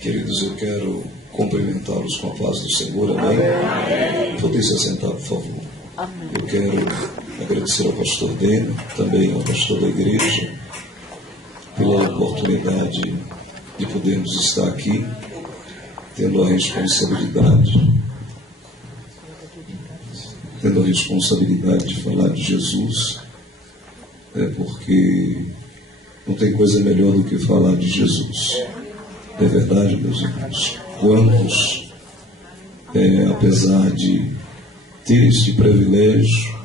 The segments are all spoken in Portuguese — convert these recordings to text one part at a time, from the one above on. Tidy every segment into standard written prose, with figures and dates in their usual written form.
Queridos, eu quero cumprimentá-los com a paz do Senhor, amém? Podem se assentar, por favor. Eu quero agradecer ao pastor Deno, também ao pastor da igreja, pela oportunidade de podermos estar aqui, tendo a responsabilidade de falar de Jesus, porque não tem coisa melhor do que falar de Jesus. É verdade, meus irmãos. Quantos, apesar de ter este privilégio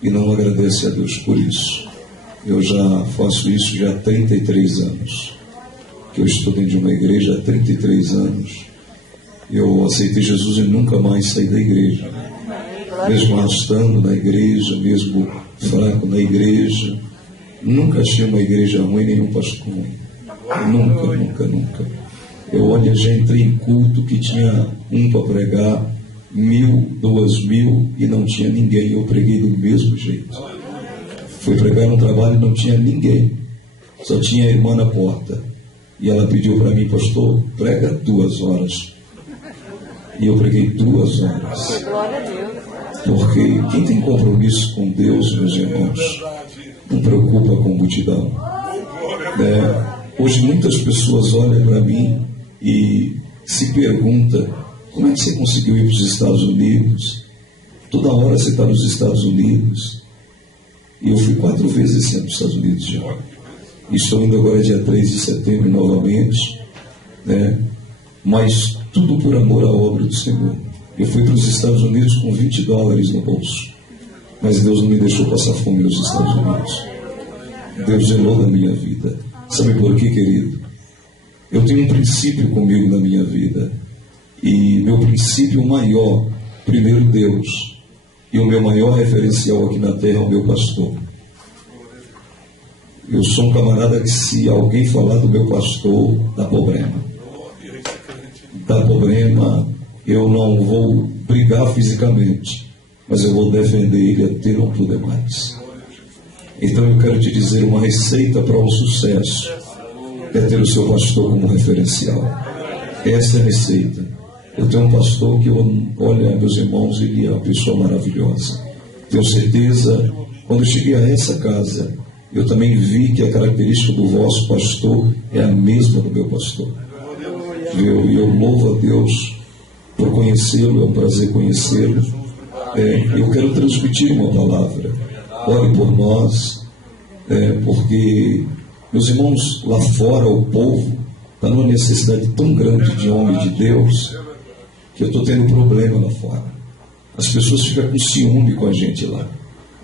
e não agradecem a Deus por isso? Eu já faço isso já há 33 anos, que eu estou dentro de uma igreja há 33 anos. Eu aceitei Jesus e nunca mais saí da igreja, mesmo arrastando na igreja, mesmo fraco na igreja. Nunca achei uma igreja ruim, nenhum pastor ruim. Nunca. Eu olho, já entrei em culto que tinha um para pregar, 1.000, 2.000 e não tinha ninguém. Eu preguei do mesmo jeito. Fui pregar no trabalho e não tinha ninguém, só tinha a irmã na porta. E ela pediu para mim: pastor, prega 2 horas. E eu preguei 2 horas. Glória a Deus. Porque quem tem compromisso com Deus, meus irmãos, não preocupa com multidão. Hoje muitas pessoas olham para mim e se perguntam: como é que você conseguiu ir para os Estados Unidos? Toda hora você está nos Estados Unidos. E eu fui 4 vezes esse ano para os Estados Unidos já. E estou indo agora dia 3 de setembro novamente, mas tudo por amor à obra do Senhor. Eu fui para os Estados Unidos com $20 no bolso, mas Deus não me deixou passar fome nos Estados Unidos. Deus zelou da minha vida. Sabe por quê, querido? Eu tenho um princípio comigo na minha vida, e meu princípio maior, primeiro Deus, e o meu maior referencial aqui na terra é o meu pastor. Eu sou um camarada que, se alguém falar do meu pastor, dá problema. Eu não vou brigar fisicamente, mas eu vou defender ele até não poder mais. Então eu quero te dizer, uma receita para o sucesso é ter o seu pastor como referencial. Essa é a receita. Eu tenho um pastor que, olha, meus irmãos, ele é uma pessoa maravilhosa. Tenho certeza, quando eu cheguei a essa casa, eu também vi que a característica do vosso pastor é a mesma do meu pastor. E eu louvo a Deus por conhecê-lo, é um prazer conhecê-lo. Eu quero transmitir uma palavra. Ore por nós, porque, meus irmãos, lá fora o povo está numa necessidade tão grande de homem de Deus, que eu estou tendo problema lá fora. As pessoas ficam com ciúme com a gente lá.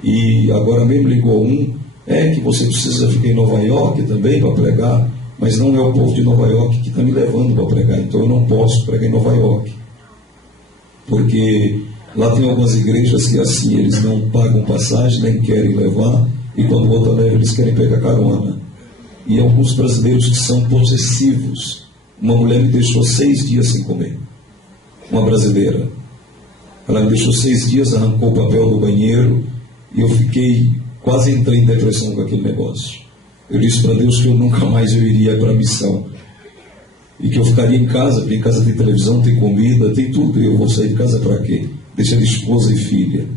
E agora mesmo ligou que você precisa ficar em Nova York também para pregar, mas não é o povo de Nova York que está me levando para pregar, então eu não posso pregar em Nova York, porque lá tem algumas igrejas que assim, eles não pagam passagem, nem querem levar, e quando o outro leva, eles querem pegar carona. E alguns brasileiros que são possessivos. Uma mulher me deixou 6 dias sem comer, uma brasileira. Ela me deixou 6 dias, arrancou o papel do banheiro, e eu quase entrei em depressão com aquele negócio. Eu disse para Deus que eu nunca mais iria para a missão, e que eu ficaria em casa, porque em casa tem televisão, tem comida, tem tudo, e eu vou sair de casa para quê? Deixando esposa e filha.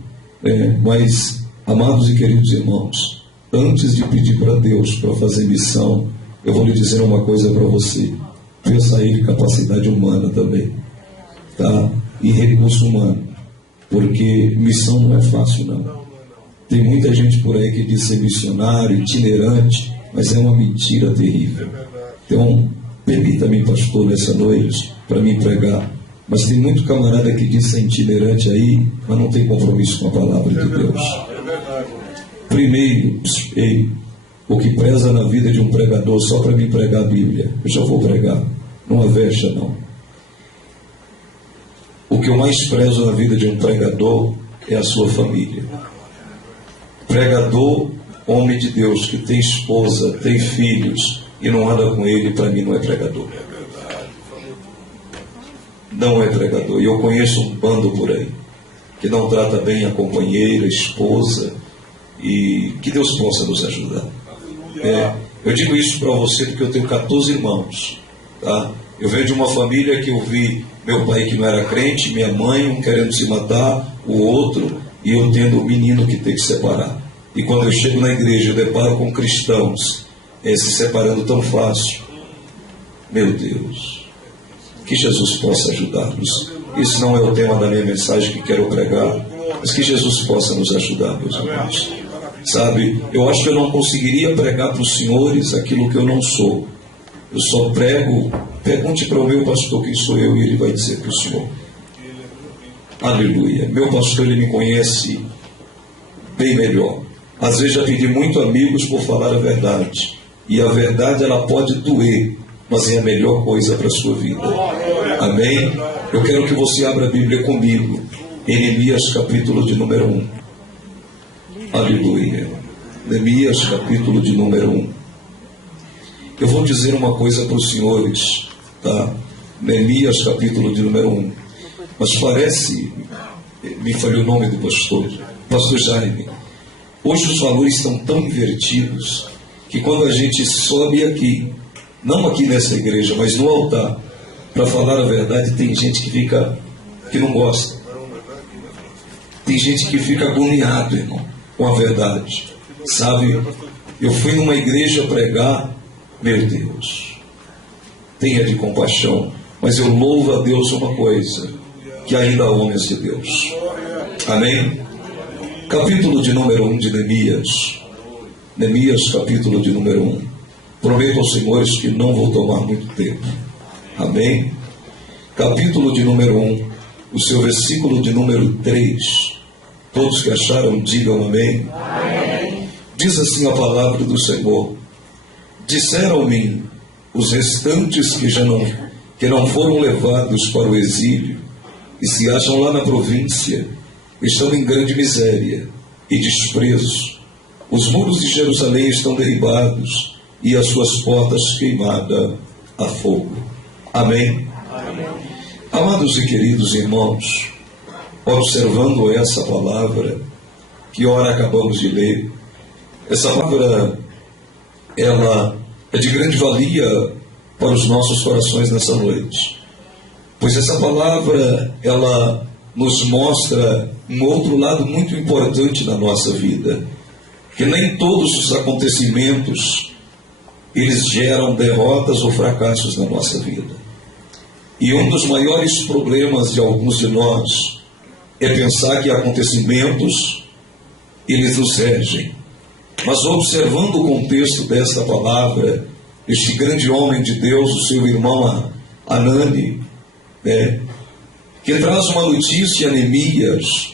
Mas, amados e queridos irmãos, antes de pedir para Deus para fazer missão, eu vou lhe dizer uma coisa para você: peça a Ele capacidade humana também, tá? E recurso humano, porque missão não é fácil, não. Tem muita gente por aí que diz ser missionário, itinerante, mas é uma mentira terrível. Então, permita-me, pastor, nessa noite, para me pregar. Mas tem muito camarada que diz ser itinerante aí, mas não tem compromisso com a palavra de Deus. Primeiro, o que preza na vida de um pregador só para me pregar a Bíblia. Eu já vou pregar, não avexa não. O que eu mais prezo na vida de um pregador é a sua família. Pregador, homem de Deus, que tem esposa, tem filhos e não anda com ele, para mim não é pregador. Não é pregador. E eu conheço um bando por aí que não trata bem a companheira, a esposa, e que Deus possa nos ajudar. Eu digo isso para você porque eu tenho 14 irmãos, tá? Eu venho de uma família que eu vi meu pai que não era crente, minha mãe, um querendo se matar, o outro, e eu tendo o menino que tem que separar. E quando eu chego na igreja, eu deparo com cristãos se separando tão fácil. Meu Deus, que Jesus possa ajudar-nos. Esse não é o tema da minha mensagem que quero pregar, mas que Jesus possa nos ajudar, meus irmãos. Sabe, eu acho que eu não conseguiria pregar para os senhores aquilo que eu não sou. Eu só prego. Pergunte para o meu pastor quem sou eu e ele vai dizer para o senhor. Aleluia. Meu pastor, ele me conhece bem melhor. Às vezes já pedi muito amigos por falar a verdade. E a verdade, ela pode doer, mas é a melhor coisa para a sua vida. Amém? Eu quero que você abra a Bíblia comigo. Em Neemias, capítulo de número 1. Aleluia. Neemias, capítulo de número 1. Eu vou dizer uma coisa para os senhores, tá? Neemias, capítulo de número 1. Mas parece, me falhou o nome do pastor Jaime. Hoje os valores estão tão invertidos que quando a gente sobe aqui, não aqui nessa igreja, mas no altar, para falar a verdade, tem gente que não gosta. Tem gente que fica agoniado, irmão, com a verdade. Sabe, eu fui numa igreja pregar, meu Deus, tenha de compaixão, mas eu louvo a Deus uma coisa, que ainda há homens de Deus. Amém? Capítulo de número 1 de Neemias. Neemias, capítulo de número 1. Prometo aos senhores que não vou tomar muito tempo. Amém? Capítulo de número 1, o seu versículo de número 3. Todos que acharam, digam amém. Amém. Diz assim a palavra do Senhor: disseram-me os restantes que não foram levados para o exílio e se acham lá na província, estão em grande miséria e desprezo. Os muros de Jerusalém estão derribados e as suas portas queimadas a fogo. Amém? Amém. Amados e queridos irmãos, observando essa palavra que ora acabamos de ler, essa palavra, ela é de grande valia para os nossos corações nessa noite, pois essa palavra, ela nos mostra um outro lado muito importante da nossa vida, que nem todos os acontecimentos eles geram derrotas ou fracassos na nossa vida. E um dos maiores problemas de alguns de nós é pensar que acontecimentos eles nos regem. Mas observando o contexto desta palavra, este grande homem de Deus, o seu irmão Anani, que traz uma notícia a Neemias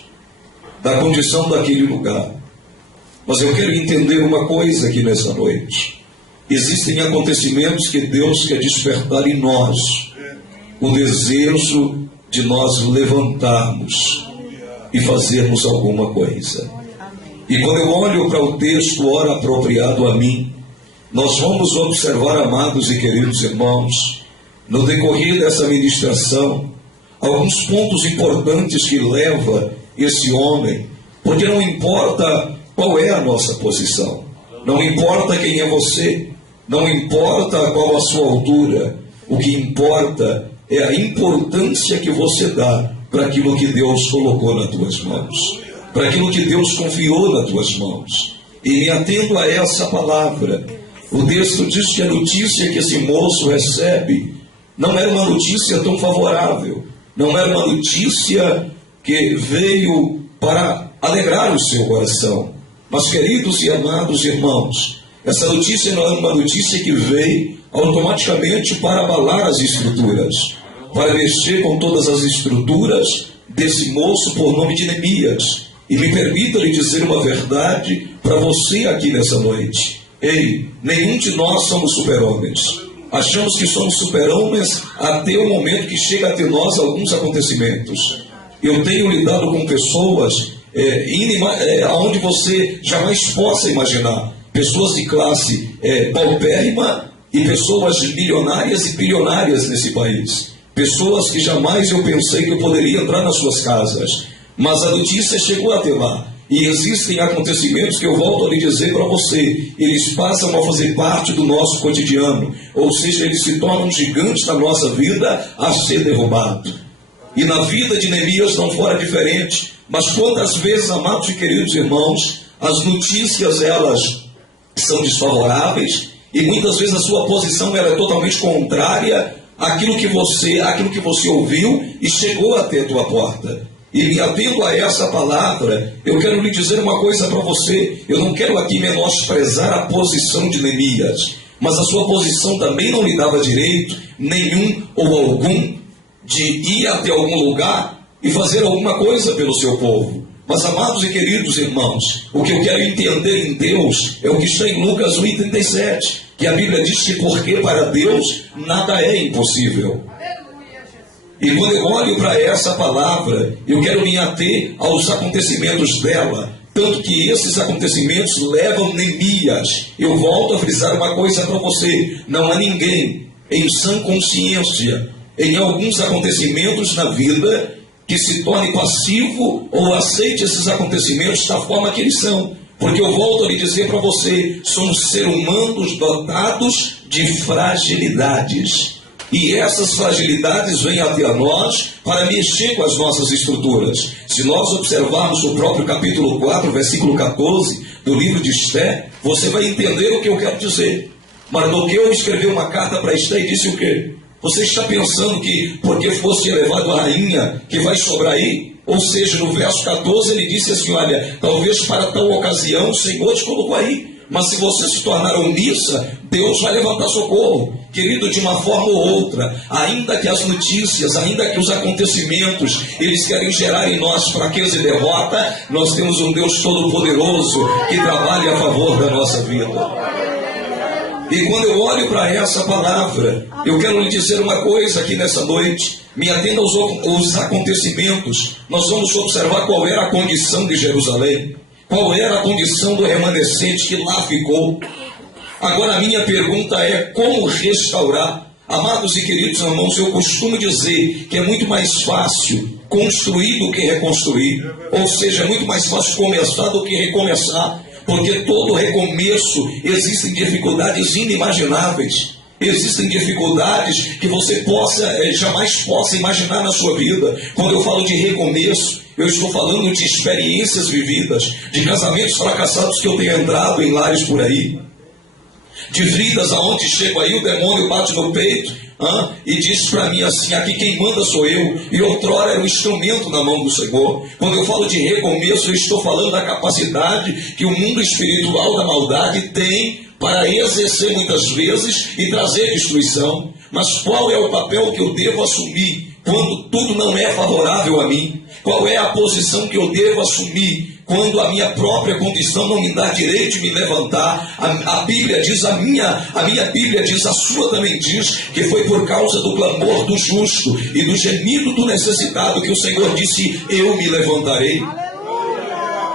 da condição daquele lugar. Mas eu quero entender uma coisa aqui nessa noite. Existem acontecimentos que Deus quer despertar em nós o desejo de nós levantarmos e fazermos alguma coisa. E quando eu olho para o texto, ora apropriado a mim, nós vamos observar, amados e queridos irmãos, no decorrer dessa ministração, alguns pontos importantes que leva esse homem, porque não importa qual é a nossa posição, não importa quem é você, não importa qual a sua altura, o que importa é a importância que você dá para aquilo que Deus colocou nas tuas mãos, para aquilo que Deus confiou nas tuas mãos. E me atendo a essa palavra, o texto diz que a notícia que esse moço recebe não era uma notícia tão favorável, não era uma notícia que veio para alegrar o seu coração. Mas, queridos e amados irmãos, essa notícia não era uma notícia que veio automaticamente para abalar as estruturas, para mexer com todas as estruturas desse moço por nome de Neemias. E me permita lhe dizer uma verdade para você aqui nessa noite. Ei, nenhum de nós somos super-homens. Achamos que somos super-homens até o momento que chega até nós alguns acontecimentos. Eu tenho lidado com pessoas onde você jamais possa imaginar. Pessoas de classe paupérrima e pessoas milionárias e bilionárias nesse país. Pessoas que jamais eu pensei que eu poderia entrar nas suas casas. Mas a notícia chegou até lá. E existem acontecimentos que eu volto a lhe dizer para você, eles passam a fazer parte do nosso cotidiano, ou seja, eles se tornam gigantes na nossa vida a ser derrubado. E na vida de Neemias não fora diferente. Mas quantas vezes, amados e queridos irmãos, as notícias elas são desfavoráveis e muitas vezes a sua posição ela é totalmente contrária àquilo que você ouviu e chegou até a tua porta. E atendo a essa palavra, eu quero lhe dizer uma coisa para você. Eu não quero aqui menosprezar a posição de Neemias, mas a sua posição também não lhe dava direito nenhum ou algum de ir até algum lugar e fazer alguma coisa pelo seu povo. Mas, amados e queridos irmãos, o que eu quero entender em Deus é o que está em Lucas 1,37, que a Bíblia diz que porque para Deus nada é impossível. E quando eu olho para essa palavra, eu quero me ater aos acontecimentos dela, tanto que esses acontecimentos levam Neemias. Eu volto a frisar uma coisa para você: não há ninguém em sã consciência, em alguns acontecimentos na vida, que se torne passivo ou aceite esses acontecimentos da forma que eles são. Porque eu volto a lhe dizer para você, somos seres humanos dotados de fragilidades. E essas fragilidades vêm até a nós para mexer com as nossas estruturas. Se nós observarmos o próprio capítulo 4, versículo 14 do livro de Esté, você vai entender o que eu quero dizer. Mardoqueu escreveu uma carta para Esté e disse o quê? Você está pensando que porque fosse elevado a rainha que vai sobrar aí? Ou seja, no verso 14 ele disse assim, olha, talvez para tal ocasião o Senhor te colocou aí, mas se você se tornar omissa, Deus vai levantar socorro. Querido, de uma forma ou outra, ainda que as notícias, ainda que os acontecimentos, eles querem gerar em nós fraqueza e derrota, nós temos um Deus todo-poderoso que trabalha a favor da nossa vida. E quando eu olho para essa palavra, eu quero lhe dizer uma coisa aqui nessa noite. Me atenda aos acontecimentos. Nós vamos observar qual era a condição de Jerusalém, qual era a condição do remanescente que lá ficou. Agora a minha pergunta é: como restaurar? Amados e queridos irmãos, eu costumo dizer que é muito mais fácil construir do que reconstruir. Ou seja, é muito mais fácil começar do que recomeçar. Porque todo recomeço existem dificuldades inimagináveis. Existem dificuldades que você jamais possa imaginar na sua vida. Quando eu falo de recomeço, eu estou falando de experiências vividas, de casamentos fracassados que eu tenho entrado em lares por aí, de vidas aonde chego aí, o demônio bate no peito e diz para mim assim, aqui quem manda sou eu, e outrora era um instrumento na mão do Senhor. Quando eu falo de recomeço, eu estou falando da capacidade que o mundo espiritual da maldade tem para exercer muitas vezes e trazer destruição. Mas qual é o papel que eu devo assumir quando tudo não é favorável a mim? Qual é a posição que eu devo assumir quando a minha própria condição não me dá direito de me levantar? A Bíblia diz, a minha Bíblia diz, a sua também diz, que foi por causa do clamor do justo e do gemido do necessitado que o Senhor disse, eu me levantarei.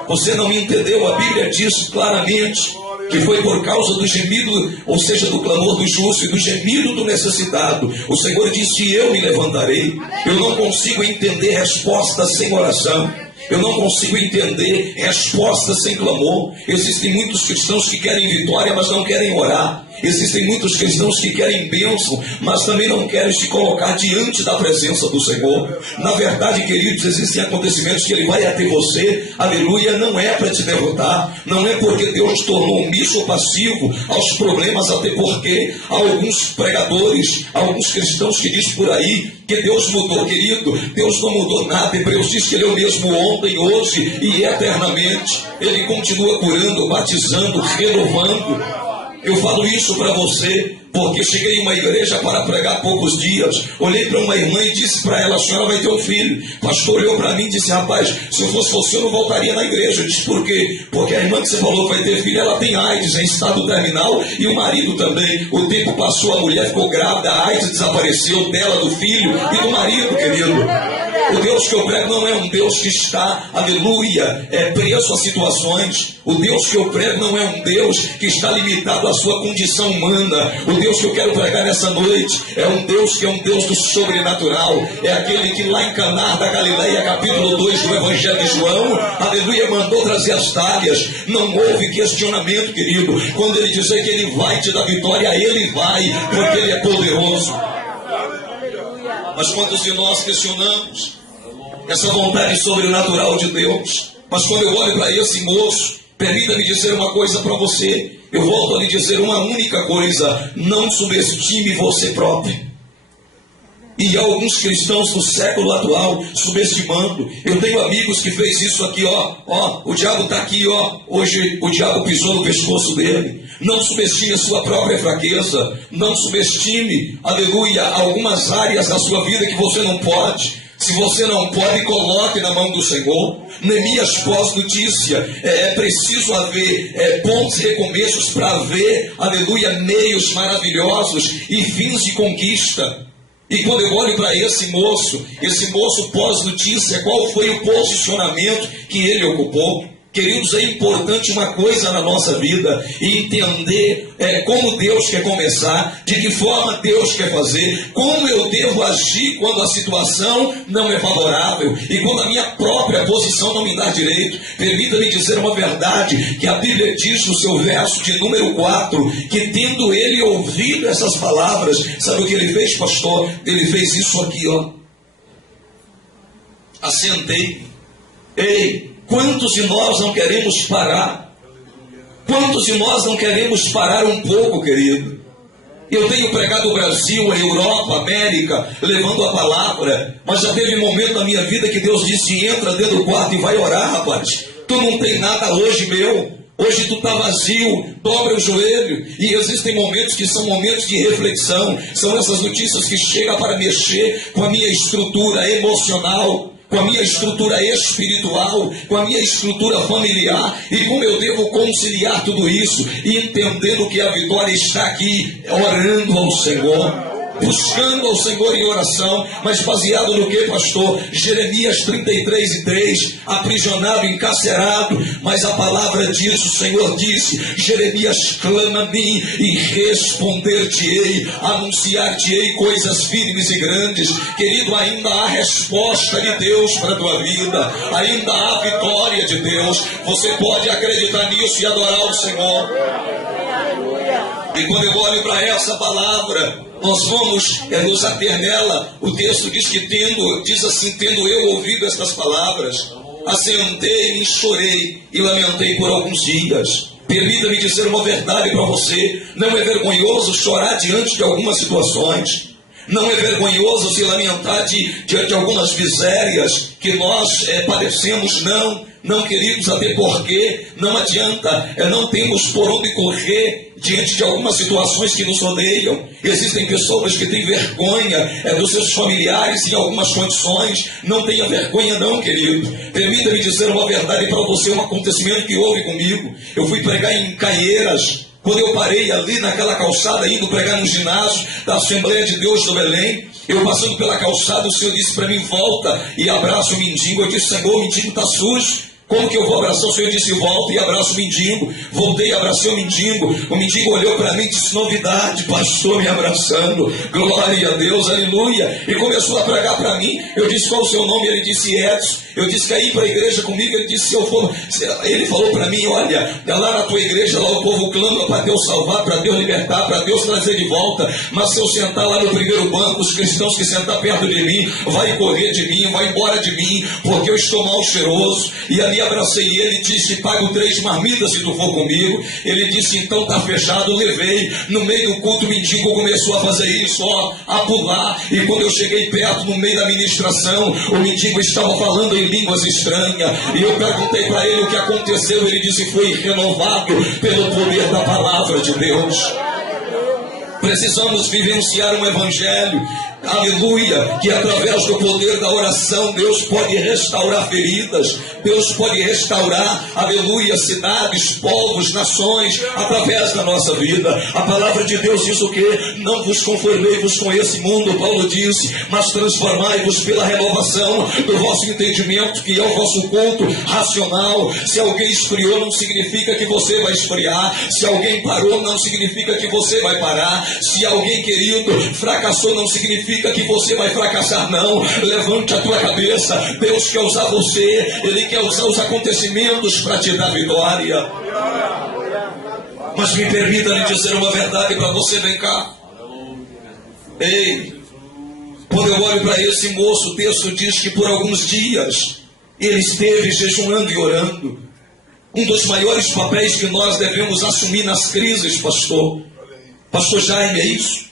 Você não entendeu? A Bíblia diz claramente que foi por causa do gemido, ou seja, do clamor do justo e do gemido do necessitado. O Senhor disse, eu me levantarei. Eu não consigo entender resposta sem oração. Eu não consigo entender resposta sem clamor. Existem muitos cristãos que querem vitória, mas não querem orar. Existem muitos cristãos que querem bênção, mas também não querem se colocar diante da presença do Senhor. Na verdade, queridos, existem acontecimentos que Ele vai até você, aleluia, não é para te derrotar, não é porque Deus te tornou omisso ou passivo aos problemas, até porque há alguns pregadores, alguns cristãos que dizem por aí que Deus mudou. Querido, Deus não mudou nada. Hebreus diz que Ele é o mesmo ontem, hoje e eternamente. Ele continua curando, batizando, renovando. Eu falo isso para você porque cheguei em uma igreja para pregar há poucos dias. Olhei para uma irmã e disse para ela, a senhora vai ter um filho. O pastor olhou para mim e disse, rapaz, se eu fosse você eu não voltaria na igreja. Eu disse, por quê? Porque a irmã que você falou que vai ter filho, ela tem AIDS em estado terminal e o marido também. O tempo passou, a mulher ficou grávida, a AIDS desapareceu dela, do filho e do marido, querido. O Deus que eu prego não é um Deus que está, aleluia, preso a situações. O Deus que eu prego não é um Deus que está limitado à sua condição humana. O Deus que eu quero pregar nessa noite é um Deus que é um Deus do sobrenatural. É aquele que lá em Caná da Galileia, capítulo 2 do Evangelho de João, aleluia, mandou trazer as talhas. Não houve questionamento, querido. Quando ele dizer que ele vai te dar vitória, ele vai, porque ele é poderoso. Mas quantos de nós questionamos essa vontade sobrenatural de Deus? Mas quando eu olho para esse moço, permita-me dizer uma coisa para você. Eu volto a lhe dizer uma única coisa: não subestime você próprio. E há alguns cristãos do século atual subestimando. Eu tenho amigos que fez isso aqui, o diabo está aqui, hoje o diabo pisou no pescoço dele. Não subestime a sua própria fraqueza. Não subestime, aleluia, algumas áreas da sua vida que você não pode. Se você não pode, coloque na mão do Senhor. Neemias pós-notícia. É preciso haver pontos e recomeços para haver, aleluia, meios maravilhosos e fins de conquista. E quando eu olho para esse moço pós-notícia, qual foi o posicionamento que ele ocupou? Queridos, é importante uma coisa na nossa vida, entender como Deus quer começar, de que forma Deus quer fazer, como eu devo agir quando a situação não é favorável e quando a minha própria posição não me dá direito. Permita-me dizer uma verdade, que a Bíblia diz no seu verso de número 4, que tendo ele ouvido essas palavras, sabe o que ele fez, pastor? Ele fez isso aqui, assentei. Ei, quantos de nós não queremos parar? Quantos de nós não queremos parar um pouco, querido? Eu tenho pregado o Brasil, a Europa, a América, levando a palavra, mas já teve um momento na minha vida que Deus disse: entra dentro do quarto e vai orar, rapaz. Tu não tem nada hoje, meu. Hoje tu está vazio, dobra o joelho. E existem momentos que são momentos de reflexão. São essas notícias que chegam para mexer com a minha estrutura emocional, com a minha estrutura espiritual, com a minha estrutura familiar, e como eu devo conciliar tudo isso, entendendo que a vitória está aqui, orando ao Senhor, buscando ao Senhor em oração. Mas baseado no que, pastor? Jeremias 33:3, aprisionado, encarcerado, mas a palavra diz, o Senhor disse: Jeremias, clama a mim e responder-te-ei, anunciar-te-ei coisas firmes e grandes. Querido, ainda há resposta de Deus para a tua vida, ainda há vitória de Deus. Você pode acreditar nisso e adorar o Senhor. E quando eu olho para essa palavra, nós vamos nos ater nela. O texto diz que tendo eu ouvido estas palavras, assentei e chorei e lamentei por alguns dias. Permita-me dizer uma verdade para você: não é vergonhoso chorar diante de algumas situações. Não é vergonhoso se lamentar diante de algumas misérias que nós padecemos, não, queridos, até porque não adianta, não temos por onde correr diante de algumas situações que nos rodeiam. Existem pessoas que têm vergonha dos seus familiares em algumas condições. Não tenha vergonha não, querido. Permita-me dizer uma verdade para você, um acontecimento que houve comigo. Eu fui pregar em Caieiras. Quando eu parei ali naquela calçada, indo pregar no ginásio da Assembleia de Deus do Belém, eu passando pela calçada, o Senhor disse para mim: volta e abraça o mendigo. Eu disse: Senhor, o mendigo está sujo. Como que eu vou abraçar? O Senhor disse: volta e abraça o mendigo. Voltei e abracei o mendigo. O mendigo olhou para mim e disse: novidade, pastor, me abraçando. Glória a Deus, aleluia. E começou a pregar para mim. Eu disse: qual o seu nome? Ele disse: Edson. Eu disse: quer ir para a igreja comigo? Ele disse: se eu for. Ele falou para mim: olha, lá na tua igreja, lá o povo clama para Deus salvar, para Deus libertar, para Deus trazer de volta. Mas se eu sentar lá no primeiro banco, os cristãos que sentar perto de mim vai correr de mim, vai embora de mim, porque eu estou mal cheiroso. E ali abracei ele e disse: pago 3 marmitas se tu for comigo. Ele disse: então está fechado. Levei. No meio do culto, o mendigo começou a fazer isso, a pular. E quando eu cheguei perto, no meio da ministração, o mendigo estava falando em línguas estranhas. E eu perguntei para ele o que aconteceu. Ele disse: foi renovado pelo poder da palavra de Deus. Precisamos vivenciar um evangelho, Aleluia, que através do poder da oração Deus pode restaurar feridas, Deus pode restaurar, aleluia, cidades, povos, nações, através da nossa vida. A palavra de Deus diz o que? Não vos conformei-vos com esse mundo, Paulo disse, mas transformai-vos pela renovação do vosso entendimento, que é o vosso culto racional. Se alguém esfriou, não significa que você vai esfriar. Se alguém parou, não significa que você vai parar. Se alguém, querido, fracassou, não significa que você vai fracassar, não. Levante a tua cabeça. Deus quer usar você, Ele quer usar os acontecimentos para te dar vitória. Mas me permita lhe dizer uma verdade para você. Vem cá. Ei, quando eu olho para esse moço, o texto diz que por alguns dias ele esteve jejuando e orando. Um dos maiores papéis que nós devemos assumir nas crises, Pastor Jaime, é isso?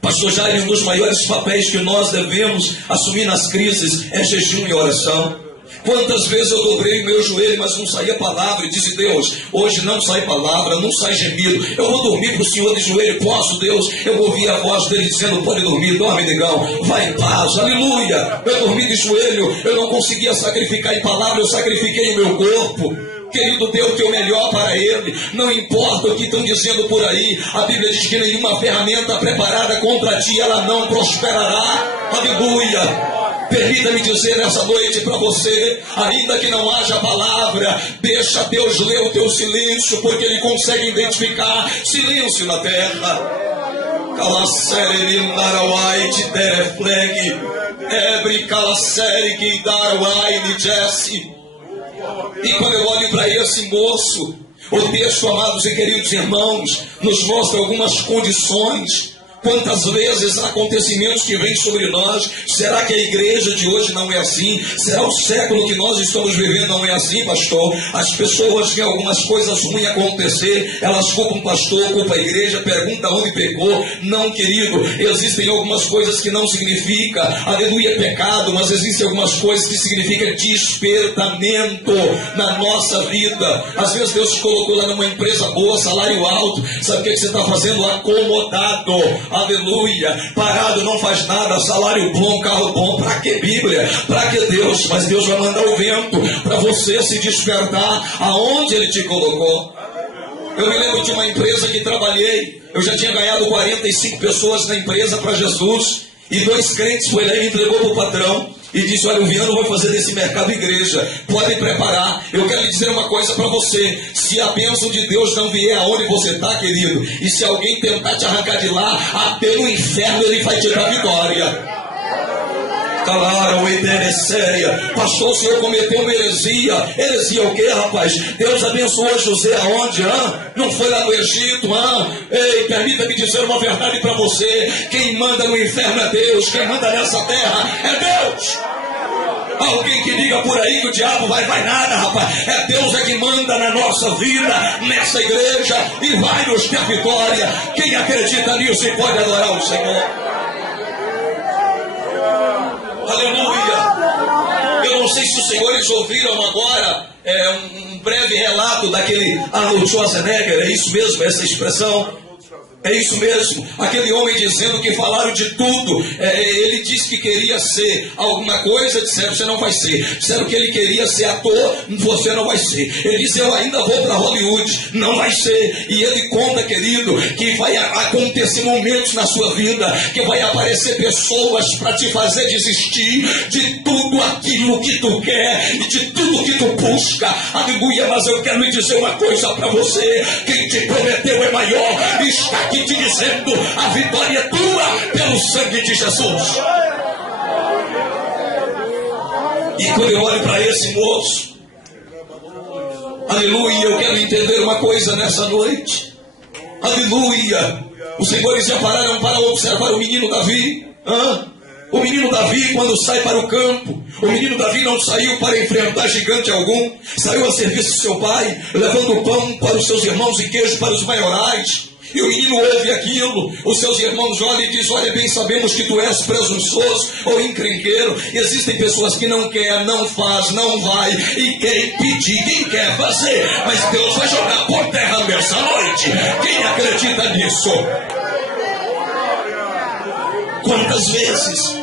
Pastor Jaime, um dos maiores papéis que nós devemos assumir nas crises é jejum e oração. Quantas vezes eu dobrei o meu joelho, mas não saía palavra, e disse: Deus, hoje não sai palavra, não sai gemido, eu vou dormir para o Senhor de joelho. Posso, Deus? Eu ouvi a voz dele dizendo: pode dormir, dorme, negão, vai em paz, aleluia. Eu dormi de joelho, eu não conseguia sacrificar em palavra, eu sacrifiquei em meu corpo. Querido, dê o teu melhor para Ele. Não importa o que estão dizendo por aí. A Bíblia diz que nenhuma ferramenta preparada contra ti, ela não prosperará. Aleluia. Permita-me dizer nessa noite para você, ainda que não haja palavra, deixa Deus ler o teu silêncio, porque Ele consegue identificar silêncio na terra. Calasere Narawai de Terefleg, Ebre Calasere que Darawai de Jesse. E quando eu olho para esse moço, o texto, amados e queridos irmãos, nos mostra algumas condições. Quantas vezes acontecimentos que vêm sobre nós. Será que a igreja de hoje não é assim? Será o século que nós estamos vivendo não é assim, pastor? As pessoas veem algumas coisas ruins acontecer, elas culpam o pastor, culpam a igreja, perguntam onde pecou. Não, querido, existem algumas coisas que não significa, aleluia, pecado, mas existem algumas coisas que significam despertamento na nossa vida. Às vezes Deus te colocou lá numa empresa boa, salário alto, sabe o que você está fazendo? Acomodado. Aleluia, parado, não faz nada, salário bom, carro bom. Para que Bíblia? Para que Deus? Mas Deus vai mandar o vento para você se despertar aonde Ele te colocou. Eu me lembro de uma empresa que trabalhei, eu já tinha ganhado 45 pessoas na empresa para Jesus, e 2 crentes foi lá e entregou para o patrão e disse: olha, o Viano vai fazer desse mercado igreja, pode preparar. Eu quero lhe dizer uma coisa para você: se a bênção de Deus não vier aonde você está, querido, e se alguém tentar te arrancar de lá, até no inferno Ele vai te dar vitória. Calaram, séria. Pastor, o senhor cometeu uma heresia. Heresia o que, rapaz? Deus abençoou José aonde? Não foi lá no Egito? Ei, permita-me dizer uma verdade para você: quem manda no inferno é Deus, quem manda nessa terra é Deus. Alguém que diga por aí que o diabo vai nada, rapaz. É Deus é que manda na nossa vida, nessa igreja, e vai nos ter vitória. Quem acredita nisso e pode adorar o Senhor. Aleluia. Eu não sei se os senhores ouviram agora um breve relato daquele Arnold Schwarzenegger. É isso mesmo, essa expressão? É isso mesmo, aquele homem dizendo que falaram de tudo. Ele disse que queria ser alguma coisa, disseram: você não vai ser. Disseram que ele queria ser ator, você não vai ser. Ele disse: eu ainda vou para Hollywood, não vai ser. E ele conta, querido, que vai acontecer momentos na sua vida, que vai aparecer pessoas para te fazer desistir de tudo aquilo que tu quer e de tudo que tu busca. Aleluia. Mas eu quero lhe dizer uma coisa para você: quem te prometeu é maior, está aqui te dizendo: a vitória é tua pelo sangue de Jesus. E quando eu olho para esse moço, aleluia, eu quero entender uma coisa nessa noite. Aleluia. Os senhores já pararam para observar o menino Davi? O menino Davi, quando sai para o campo, o menino Davi não saiu para enfrentar gigante algum, saiu a serviço de seu pai, levando pão para os seus irmãos e queijo para os maiorais. E o menino ouve aquilo, os seus irmãos olham e dizem: olha, bem sabemos que tu és presunçoso ou encrenqueiro. Existem pessoas que não quer, não faz, não vai, e quem pedir, quem quer fazer, mas Deus vai jogar por terra nessa noite. Quem acredita nisso? Quantas vezes?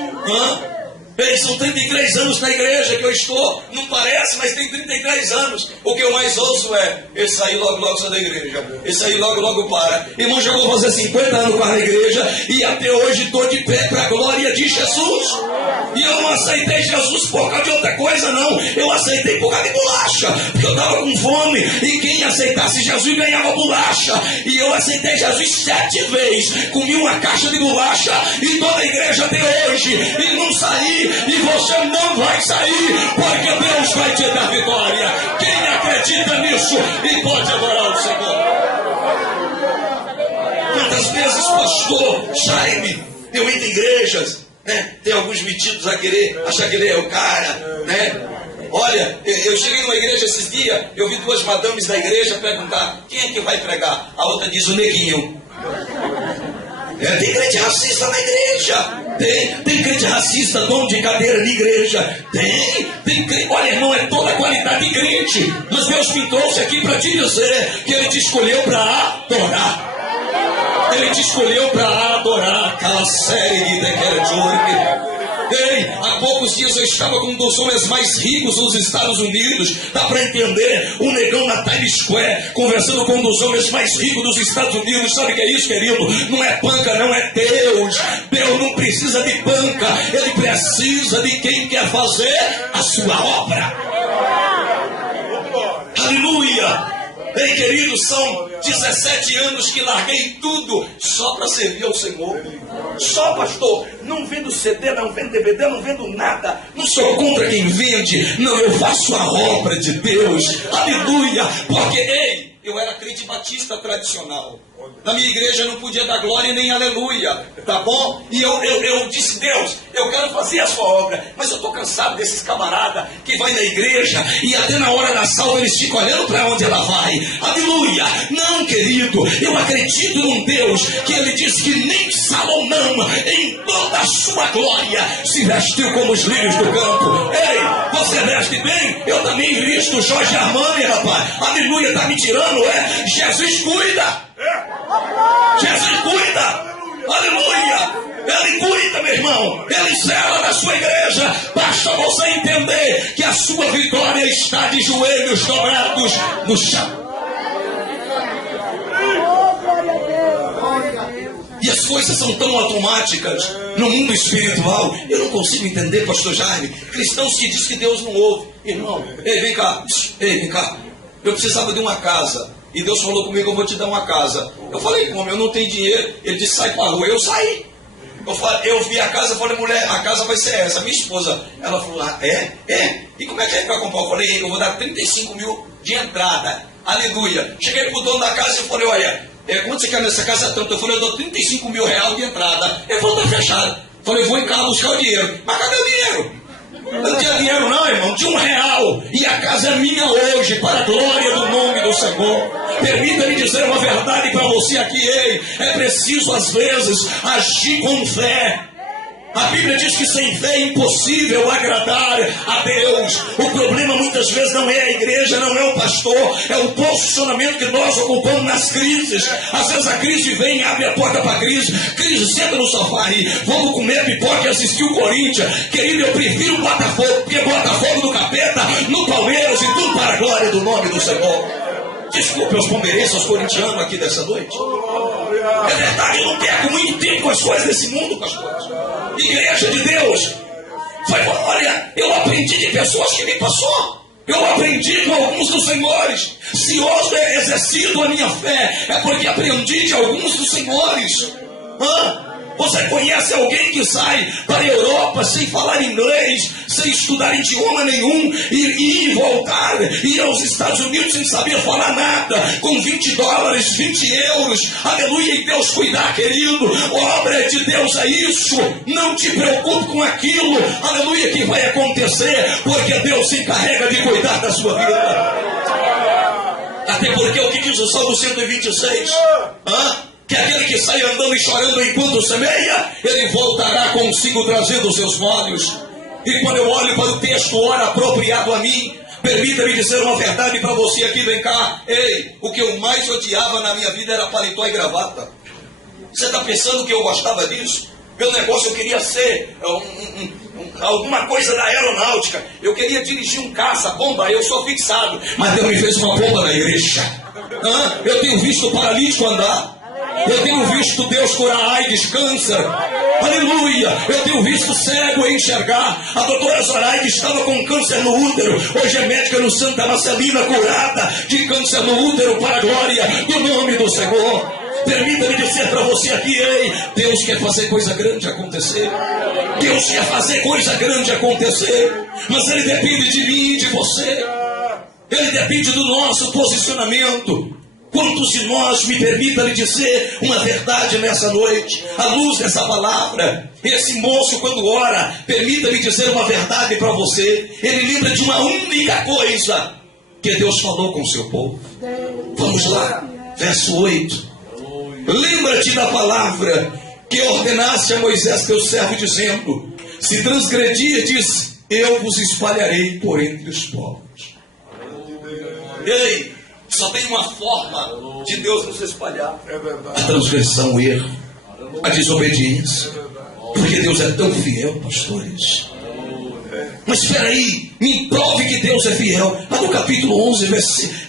São 33 anos na igreja que eu estou, não parece, mas tem 33 anos. O que eu mais ouço é: esse aí logo sai da igreja, esse aí logo para. Irmão, já vou fazer 50 anos com a igreja e até hoje estou de pé para a glória de Jesus. E eu não aceitei Jesus por causa de outra coisa, não. Eu aceitei por causa de bolacha, porque eu estava com fome, e quem aceitasse Jesus ganhava bolacha. E eu aceitei Jesus 7 vezes, comi uma caixa de bolacha e toda a igreja até hoje, e não saí. E você não vai sair, porque Deus vai te dar vitória. Quem acredita nisso e pode adorar o Senhor? Quantas vezes, pastor Jaime, eu entro em igrejas, né? Tem alguns metidos a querer achar que ele é o cara, né? Olha, eu cheguei numa igreja esses dias, eu vi 2 madames da igreja perguntar: quem é que vai pregar? A outra diz: o neguinho. Tem crente racista na igreja. Tem crente racista, dono de cadeira de igreja. Tem crente. Olha, irmão, é toda a qualidade de crente. Mas Deus me trouxe aqui para te dizer que Ele te escolheu para adorar. Ele te escolheu para adorar. Aquela série de Dequerjurg. Há poucos dias eu estava com um dos homens mais ricos dos Estados Unidos. Dá para entender? Um negão na Times Square, conversando com um dos homens mais ricos dos Estados Unidos. Sabe o que é isso, querido? Não é panca, não é Deus. Deus não precisa de panca. Ele precisa de quem quer fazer a sua obra. Aleluia! Ei, querido, são 17 anos que larguei tudo só para servir ao Senhor. Só, pastor, não vendo CD, não vendo DVD, não vendo nada. Não sou contra quem vende. Não, eu faço a obra de Deus. Aleluia! Porque, ei, eu era crente batista tradicional. Na minha igreja não podia dar glória nem aleluia, tá bom? E eu disse: Deus, eu quero fazer a sua obra, mas eu estou cansado desses camaradas que vai na igreja e até na hora da salva eles ficam olhando para onde ela vai. Aleluia! Não, querido, eu acredito num Deus que Ele diz que nem Salomão, em toda a sua glória, se vestiu como os lírios do campo. Ei, você veste bem? Eu também visto Jorge Armani, rapaz. Aleluia, tá me tirando, é? Jesus cuida. Jesus cuida, aleluia, Ele cuida, meu irmão, Ele cela na sua igreja. Basta você entender que a sua vitória está de joelhos dobrados no chão. E as coisas são tão automáticas no mundo espiritual. Eu não consigo entender, pastor Jaime, cristãos que dizem que Deus não ouve. Irmão, vem cá, eu precisava de uma casa. E Deus falou comigo: eu vou te dar uma casa. Eu falei: como? Eu não tenho dinheiro. Ele disse: sai para a rua. Eu saí. Eu vi a casa, falei: mulher, a casa vai ser essa. Minha esposa, ela falou: e como é que vai comprar? Eu falei: eu vou dar 35 mil de entrada. Aleluia. Cheguei pro dono da casa e falei: olha, quanto você quer nessa casa? Tanto. Eu falei: eu dou 35 mil reais de entrada. Ele falou: tá fechado. Eu falei: vou em casa buscar o dinheiro. Mas cadê o dinheiro? Eu não tinha dinheiro não, irmão, tinha R$1. E a casa é minha hoje, para a glória do nome do Senhor. Permita-me dizer uma verdade para você aqui, ei. É preciso às vezes agir com fé. A Bíblia diz que sem fé é impossível agradar a Deus. O problema muitas vezes não é a igreja, não é o pastor, é o posicionamento que nós ocupamos nas crises. Às vezes a crise vem e abre a porta para a crise. Crise, senta no sofá aí, vamos comer pipoca e assistir o Corinthians. Querido, eu prefiro o Botafogo, porque Botafogo do capeta, no Palmeiras e tudo para a glória do nome do Senhor. Desculpe aos palmeirenses, aos corintianos aqui dessa noite. É verdade, eu não perco muito tempo com as coisas desse mundo, pastor. Igreja de Deus. Olha, eu aprendi de pessoas que me passou. Eu aprendi com alguns dos senhores. Se hoje é exercido a minha fé, é porque aprendi de alguns dos senhores. Você conhece alguém que sai para a Europa sem falar inglês, sem estudar idioma nenhum, e voltar, e ir aos Estados Unidos sem saber falar nada, com $20, 20 euros, aleluia, e Deus cuidar, querido, obra de Deus é isso, não te preocupe com aquilo, aleluia, que vai acontecer, porque Deus se encarrega de cuidar da sua vida. Até porque o que diz o Salmo 126? Que aquele que sai andando e chorando enquanto semeia, ele voltará consigo trazendo os seus molhos. E quando eu olho para o texto, ora apropriado a mim, permita-me dizer uma verdade para você aqui, vem cá. Ei, o que eu mais odiava na minha vida era paletó e gravata. Você está pensando que eu gostava disso? Meu negócio, eu queria ser alguma coisa da aeronáutica. Eu queria dirigir um caça-bomba, eu sou fixado. Mas Deus me fez uma bomba na igreja. Eu tenho visto o paralítico andar. Eu tenho visto Deus curar AIDS, câncer. Aleluia. Eu tenho visto cego enxergar. A doutora Zoraide estava com câncer no útero. Hoje é médica no Santa Marcelina, curada de câncer no útero, para a glória do nome do Senhor. Permita-me dizer para você aqui, ei, Deus quer fazer coisa grande acontecer. Deus quer fazer coisa grande acontecer. Mas Ele depende de mim e de você. Ele depende do nosso posicionamento. Quantos de nós, me permita lhe dizer uma verdade nessa noite, à luz dessa palavra? Esse moço, quando ora, permita-me dizer uma verdade para você. Ele lembra de uma única coisa que Deus falou com o seu povo. Vamos lá, verso 8. Lembra-te da palavra que ordenaste a Moisés teu servo, dizendo: se transgredirdes, eu vos espalharei por entre os povos. Ei, só tem uma forma de Deus nos espalhar: a transgressão, o erro, a desobediência. Porque Deus é tão fiel, pastores. Mas espera aí, me prove que Deus é fiel. No capítulo 11,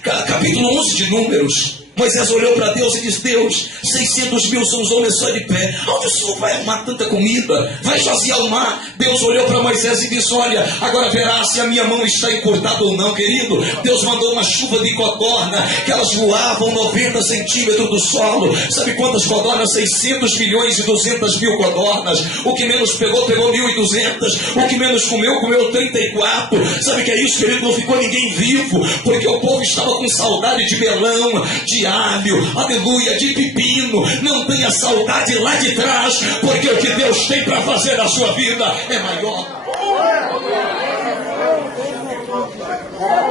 capítulo 11 de Números, Moisés olhou para Deus e disse: Deus, 600 mil são os homens só de pé. Onde o Senhor vai arrumar tanta comida? Vai esvaziar o mar? Deus olhou para Moisés e disse: olha, agora verás se a minha mão está encurtada ou não, querido. Deus mandou uma chuva de codorna, que elas voavam 90 centímetros do solo. Sabe quantas codornas? 600 milhões e 200 mil codornas. O que menos pegou, pegou 1.200. O que menos comeu, comeu 34. Sabe que é isso, querido? Não ficou ninguém vivo, porque o povo estava com saudade de melão, de alho, aleluia, de pepino. Não tenha saudade lá de trás, porque o que Deus tem para fazer na sua vida é maior.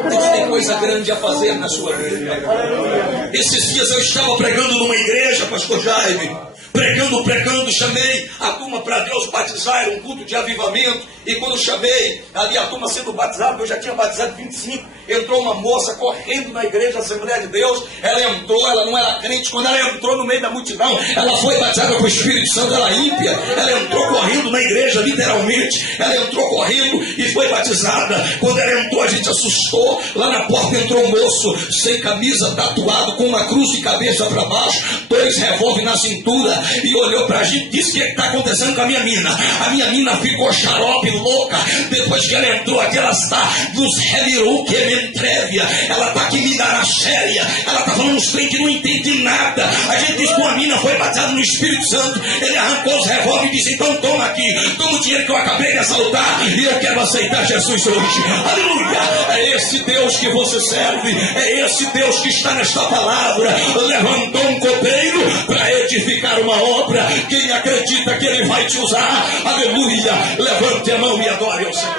Deus tem coisa grande a fazer na sua vida. Esses dias eu estava pregando numa igreja, pastor Jaime, pregando, chamei a turma para Deus batizar, era um culto de avivamento. E quando chamei ali a turma sendo batizada, eu já tinha batizado 25, entrou uma moça correndo na igreja Assembleia de Deus. Ela entrou, ela não era crente. Quando ela entrou no meio da multidão, ela foi batizada com o Espírito Santo, ela ímpia. Ela entrou correndo na igreja, literalmente. Ela entrou correndo e foi batizada. Quando ela entrou, a gente assustou. Lá na porta entrou um moço sem camisa, tatuado, com uma cruz de cabeça para baixo, 2 revólver na cintura, e olhou para a gente e disse: o que está acontecendo com a minha mina? A minha mina ficou xarope, louca. Depois que ela entrou aqui, ela está nos revirou que mentrévia. Ela está aqui me dará séria. Ela está falando uns trem que não entende nada. A gente disse que uma mina foi batizada no Espírito Santo. Ele arrancou os revólveres e disse: então toma aqui, toma o dinheiro que eu acabei de assaltar e eu quero aceitar Jesus hoje. Aleluia! É esse Deus que você serve, é esse Deus que está nesta palavra. Levantou um copeiro para edificar uma obra. Quem acredita que Ele vai te usar, aleluia, levante a mão e adore ao Senhor.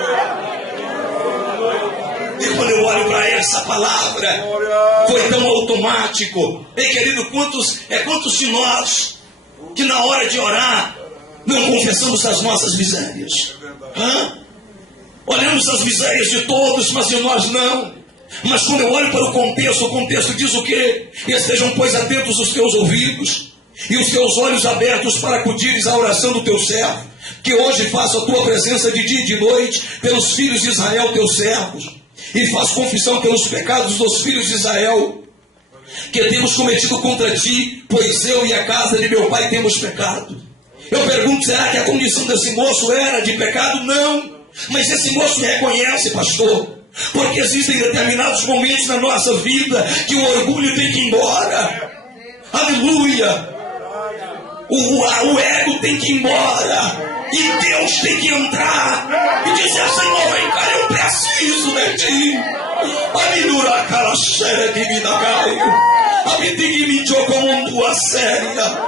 E quando eu olho para essa palavra, foi tão automático. Ei, querido, quantos de nós que na hora de orar não confessamos as nossas misérias? Olhamos as misérias de todos, mas de nós não. Mas quando eu olho para o contexto diz o quê? Estejam, pois, atentos os teus ouvidos e os teus olhos abertos para acudires à oração do teu servo, que hoje faça a tua presença de dia e de noite pelos filhos de Israel, teus servos, e faz confissão pelos pecados dos filhos de Israel, que temos cometido contra ti, pois eu e a casa de meu pai temos pecado. Eu pergunto, será que a condição desse moço era de pecado? Não, mas esse moço reconhece, pastor, porque existem determinados momentos na nossa vida que o orgulho tem que ir embora. Aleluia! O ego tem que ir embora. E Deus tem que entrar e dizer: Senhor, vem cá, eu preciso de ti. A aquela séria que me dá caio. A me me como tua séria.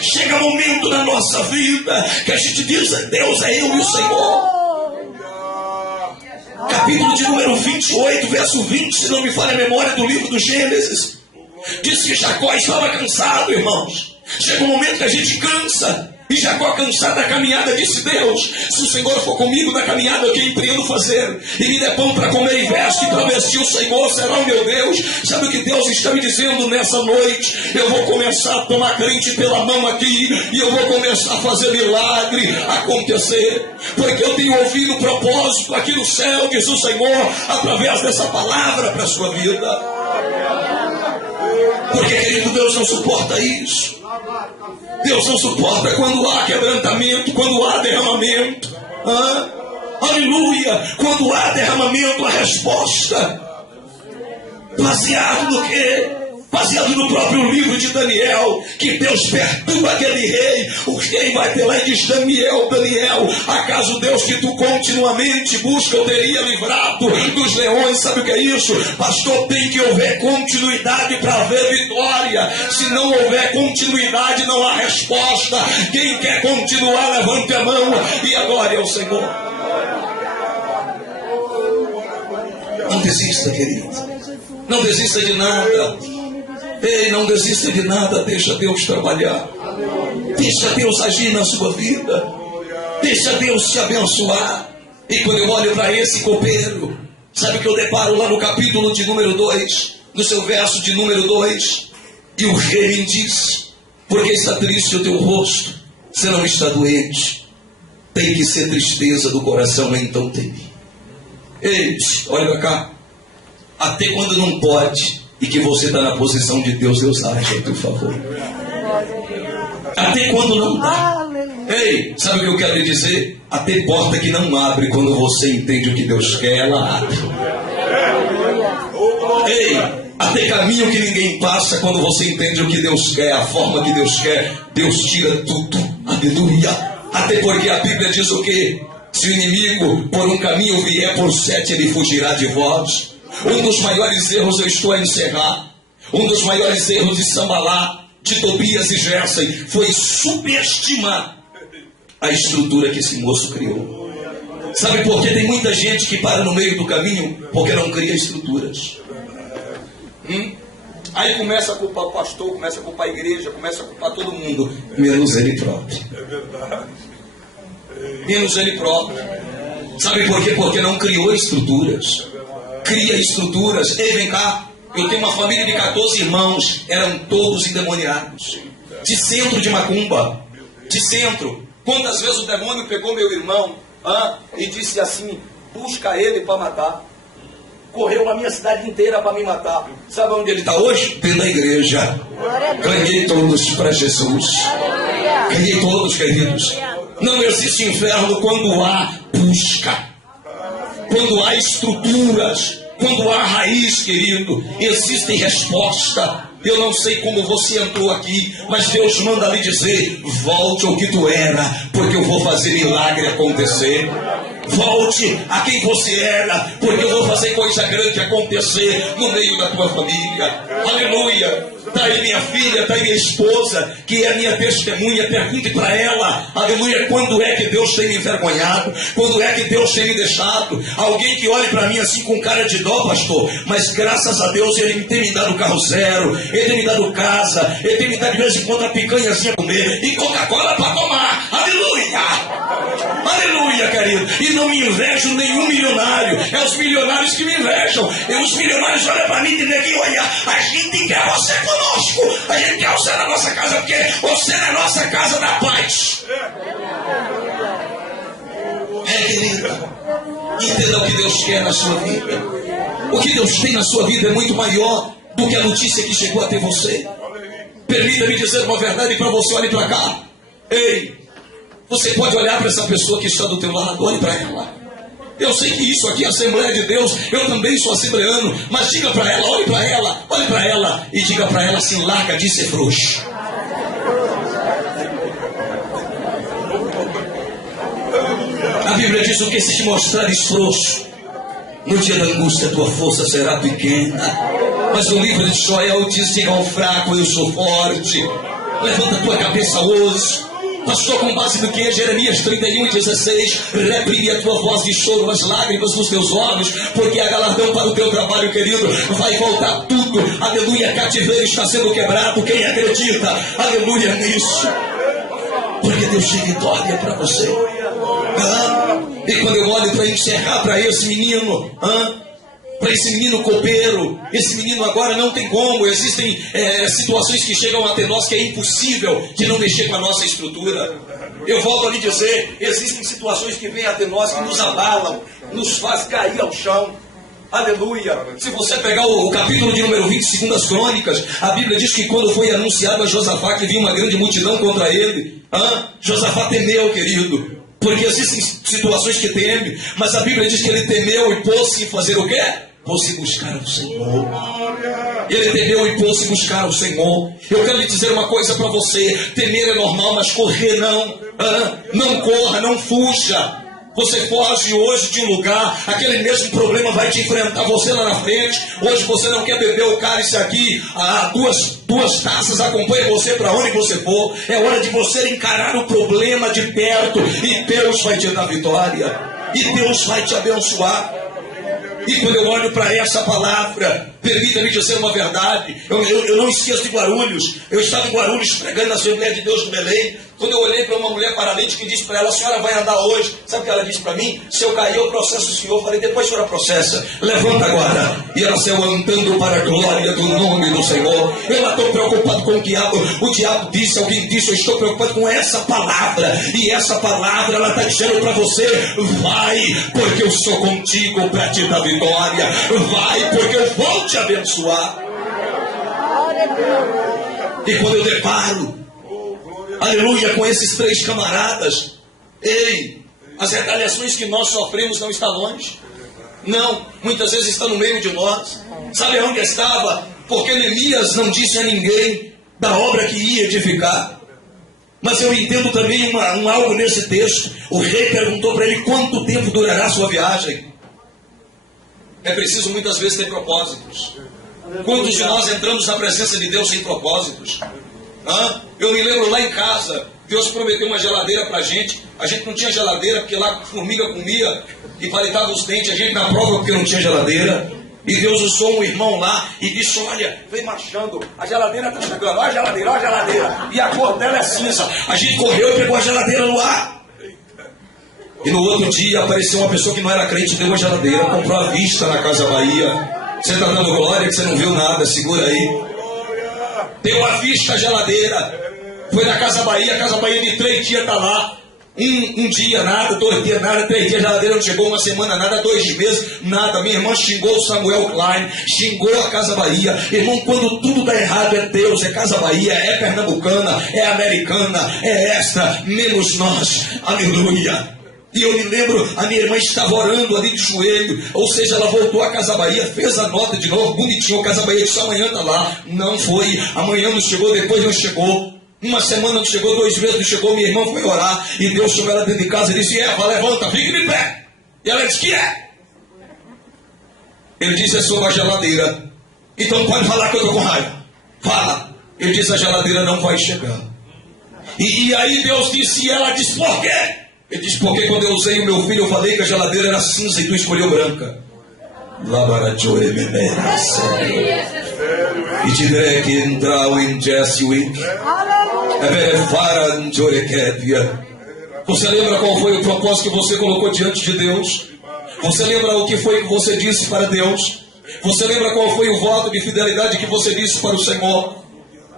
Chega momento na nossa vida que a gente diz: Deus é eu e o Senhor. Capítulo de número 28, verso 20, se não me falha a memória, do livro do Gênesis, diz que Jacó estava cansado, irmãos. Chega um momento que a gente cansa. E Jacó, cansado da caminhada, disse: Deus, se o Senhor for comigo na caminhada, o que empreendo fazer? E me dê pão para comer e veste, para vestir, o Senhor será o meu Deus. Sabe o que Deus está me dizendo nessa noite? Eu vou começar a tomar crente pela mão aqui, e eu vou começar a fazer milagre acontecer, porque eu tenho ouvido o propósito aqui no céu, diz o Senhor, através dessa palavra para a sua vida. Porque, querido, Deus não suporta isso. Deus não suporta quando há quebrantamento, quando há derramamento. Aleluia! Quando há derramamento, a resposta. Baseado no quê? Baseado no próprio livro de Daniel, que Deus perturba aquele rei. O rei vai ter lá e diz: Daniel, acaso Deus que tu continuamente busca eu teria livrado dos leões? Sabe o que é isso? Pastor, tem que haver continuidade para haver vitória. Se não houver continuidade, não há resposta. Quem quer continuar, levante a mão e a glória ao Senhor. Não desista, querido. Não desista de nada. Ei, não desista de nada, deixa Deus trabalhar. Deixa Deus agir na sua vida. Deixa Deus te abençoar. E quando eu olho para esse copeiro, sabe o que eu deparo lá no capítulo de número 2, no seu verso de número 2? E o rei me diz: porque está triste o teu rosto? Você não está doente. Tem que ser tristeza do coração, então tem. Ei, olha para cá. Até quando não pode, e que você está na posição de Deus, Deus age a teu favor. Até quando não dá. Ei, sabe o que eu quero lhe dizer? Até porta que não abre, quando você entende o que Deus quer, ela abre. Ei, até caminho que ninguém passa, quando você entende o que Deus quer, a forma que Deus quer, Deus tira tudo. Aleluia. Até porque a Bíblia diz o quê? Se o inimigo por um caminho vier, por 7 ele fugirá de vós. Um dos maiores erros, eu estou a encerrar, um dos maiores erros de Sambalá, de Tobias e Gersen, foi subestimar a estrutura que esse moço criou. Sabe por que tem muita gente que para no meio do caminho? Porque não cria estruturas. Aí começa a culpar o pastor, começa a culpar a igreja, começa a culpar todo mundo, menos ele próprio. Menos ele próprio. Sabe por quê? Porque não criou estruturas. Cria estruturas. Ei, vem cá, eu tenho uma família de 14 irmãos, eram todos endemoniados, de centro de macumba, de centro. Quantas vezes o demônio pegou meu irmão e disse assim: busca ele para matar. Correu a minha cidade inteira para me matar. Sabe onde ele está hoje? Dentro da igreja. Ganhei todos para Jesus. Ganhei todos, queridos. Não existe inferno quando há busca, quando há estruturas, quando há raiz, querido, existe resposta. Eu não sei como você entrou aqui, mas Deus manda lhe dizer: volte ao que tu era, porque eu vou fazer milagre acontecer. Volte a quem você era, porque eu vou fazer coisa grande acontecer no meio da tua família. Aleluia. Está aí minha filha, está aí minha esposa, que é minha testemunha. Pergunte para ela, aleluia, quando é que Deus tem me envergonhado? Quando é que Deus tem me deixado? Alguém que olhe para mim assim com cara de dó, pastor, mas graças a Deus Ele tem me dado carro zero, Ele tem me dado casa, Ele tem me dado de vez em quando a picanhazinha a comer e Coca-Cola para tomar. Aleluia. Aleluia, querido. E não me invejo nenhum milionário. É os milionários que me invejam. E os milionários olham para mim e dizem aqui: olha, a gente quer você conosco. A gente quer você na nossa casa, porque você é na nossa casa da paz. Querido, entenda o que Deus quer na sua vida. O que Deus tem na sua vida é muito maior do que a notícia que chegou até você. Permita-me dizer uma verdade para você. Olhe para cá. Ei, você pode olhar para essa pessoa que está do teu lado. Olhe para ela. Eu sei que isso aqui é a Assembleia de Deus. Eu também sou assembleano. Mas diga para ela, olhe para ela e diga para ela assim: larga de ser frouxo. A Bíblia diz o que? Se te mostrares frouxo, no dia da angústia tua força será pequena. Mas o livro de Joel diz: diga ao fraco, eu sou forte. Levanta a tua cabeça hoje. Pastor, com base no que é Jeremias 31:16, reprime a tua voz de choro, as lágrimas nos teus olhos, porque a galardão para o teu trabalho, querido, vai voltar tudo. Aleluia, cativeiro está sendo quebrado. Quem acredita? Aleluia nisso. porque Deus tem vitória para você. E quando eu olho para encerrar para esse menino, para esse menino copeiro, esse menino agora não tem como, existem situações que chegam até nós que é impossível de não mexer com a nossa estrutura. Eu volto a lhe dizer, existem situações que vêm até nós que nos abalam, nos faz cair ao chão. Aleluia. Se você pegar o capítulo de número 22 das Crônicas, a Bíblia diz que quando foi anunciado a Josafá que vinha uma grande multidão contra ele, Josafá temeu, querido, porque existem situações que temem, mas a Bíblia diz que ele temeu e pôs-se em fazer o quê? Pôs-se buscar o Senhor. Ele temeu e pôs-se buscar o Senhor. Eu quero lhe dizer uma coisa para você: temer é normal, mas correr não. Não corra, não fuja. Você foge hoje de um lugar, aquele mesmo problema vai te enfrentar você lá na frente. Hoje você não quer beber o cálice aqui, duas taças acompanham você para onde você for. É hora de você encarar o problema de perto, e Deus vai te dar vitória, e Deus vai te abençoar. E quando eu olho para essa palavra, permita-me dizer uma verdade, eu não esqueço de Guarulhos. Eu estava em Guarulhos pregando na Assembleia de Deus do Belém, quando eu olhei para uma mulher paralítica e disse para ela: a senhora vai andar hoje. Sabe o que ela disse para mim? Se eu cair, eu processo o senhor. Eu falei: depois a senhora processa, levanta agora. E ela saiu andando para a glória do nome do Senhor. Eu não estou preocupado com o diabo disse, alguém disse, eu estou preocupado com essa palavra. E essa palavra, ela está dizendo para você: vai, porque eu sou contigo para te dar vitória. Vai, porque eu vou te abençoar. E quando eu deparo, aleluia, com esses três camaradas, as retaliações que nós sofremos não estão longe. Não, muitas vezes está no meio de nós. Sabe onde estava? Porque Neemias não disse a ninguém da obra que ia edificar. Mas eu entendo também algo nesse texto. O rei perguntou para ele: quanto tempo durará a sua viagem? É preciso muitas vezes ter propósitos. Quantos de nós entramos na presença de Deus sem propósitos? Eu me lembro lá em casa, Deus prometeu uma geladeira para a gente não tinha geladeira, porque lá a formiga comia e palitava os dentes, a gente na prova porque não tinha geladeira. E Deus usou um irmão lá e disse: olha, vem marchando, a geladeira está chegando, olha a geladeira, olha a geladeira. E a cor dela é cinza. A gente correu e pegou a geladeira no ar. E no outro dia apareceu uma pessoa que não era crente, deu a geladeira, comprou à vista na Casa Bahia. Você está dando glória que você não viu nada, segura aí. Deu à vista a geladeira. Foi na Casa Bahia, a Casa Bahia de 3 dias está lá. Um dia nada, 2 dias nada, 3 dias a geladeira não chegou, uma semana nada, 2 meses nada. Minha irmã xingou o Samuel Klein, xingou a Casa Bahia. Irmão, quando tudo dá errado é Deus, é Casa Bahia, é pernambucana, é americana, é esta, menos nós. Aleluia. E eu me lembro, a minha irmã estava orando ali de joelho, ou seja, ela voltou à Casa Bahia, fez a nota de novo, bonitinho, a Casa Bahia disse: amanhã está lá. Não foi, amanhã não chegou, depois não chegou. Uma semana não chegou, 2 meses não chegou. Minha irmã foi orar e Deus chamou ela dentro de casa e disse: Eva, levanta, fique de pé. E ela disse: que é? Ele disse: é sobre a geladeira. Então pode falar que eu estou com raiva. Fala. Ele disse: a geladeira não vai chegar. E aí Deus disse, e ela disse: por quê? Ele disse: porque quando eu usei o meu filho, eu falei que a geladeira era cinza e tu escolheu branca. E te direi que entrou em Jesuit. Você lembra qual foi o propósito que você colocou diante de Deus? Você lembra o que foi que você disse para Deus? Você lembra qual foi o voto de fidelidade que você disse para o Senhor?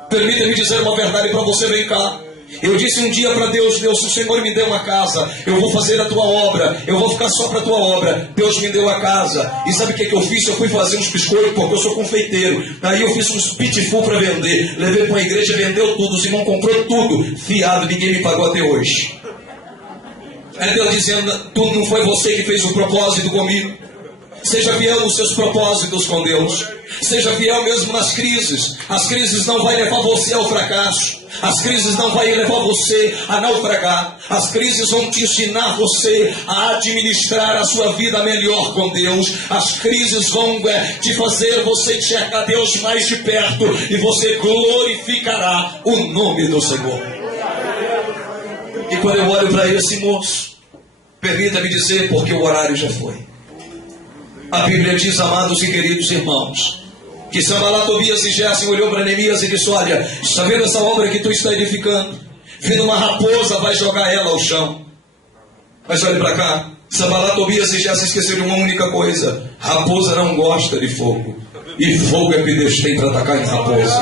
Permita-me dizer uma verdade para você, vem cá. Eu disse um dia para Deus: Deus, se o Senhor me deu uma casa, eu vou fazer a tua obra, eu vou ficar só para a tua obra. Deus me deu a casa. E sabe o que eu fiz? Eu fui fazer uns biscoitos, porque eu sou confeiteiro. Aí eu fiz uns pitiful para vender. Levei para uma igreja, vendeu tudo. Os irmãos comprou tudo. Fiado, ninguém me pagou até hoje. Aí Deus dizendo: tudo não foi você que fez o propósito comigo. Seja fiel nos seus propósitos com Deus. Seja fiel mesmo nas crises. As crises não vão levar você ao fracasso. As crises não vão levar você a naufragar. As crises vão te ensinar você a administrar a sua vida melhor com Deus. As crises vão te fazer você enxergar Deus mais de perto. E você glorificará o nome do Senhor. E quando eu olho para esse moço, permita-me dizer, porque o horário já foi. A Bíblia diz, amados e queridos irmãos, que Sambalá, Tobias e Gésem olhou para Neemias e disse: olha, está vendo essa obra que tu está edificando? vindo uma raposa, vai jogar ela ao chão. Mas olhe para cá, Sambalat, Tobias e Gesem esqueceram de uma única coisa: raposa não gosta de fogo, e fogo é que Deus tem para atacar em raposa.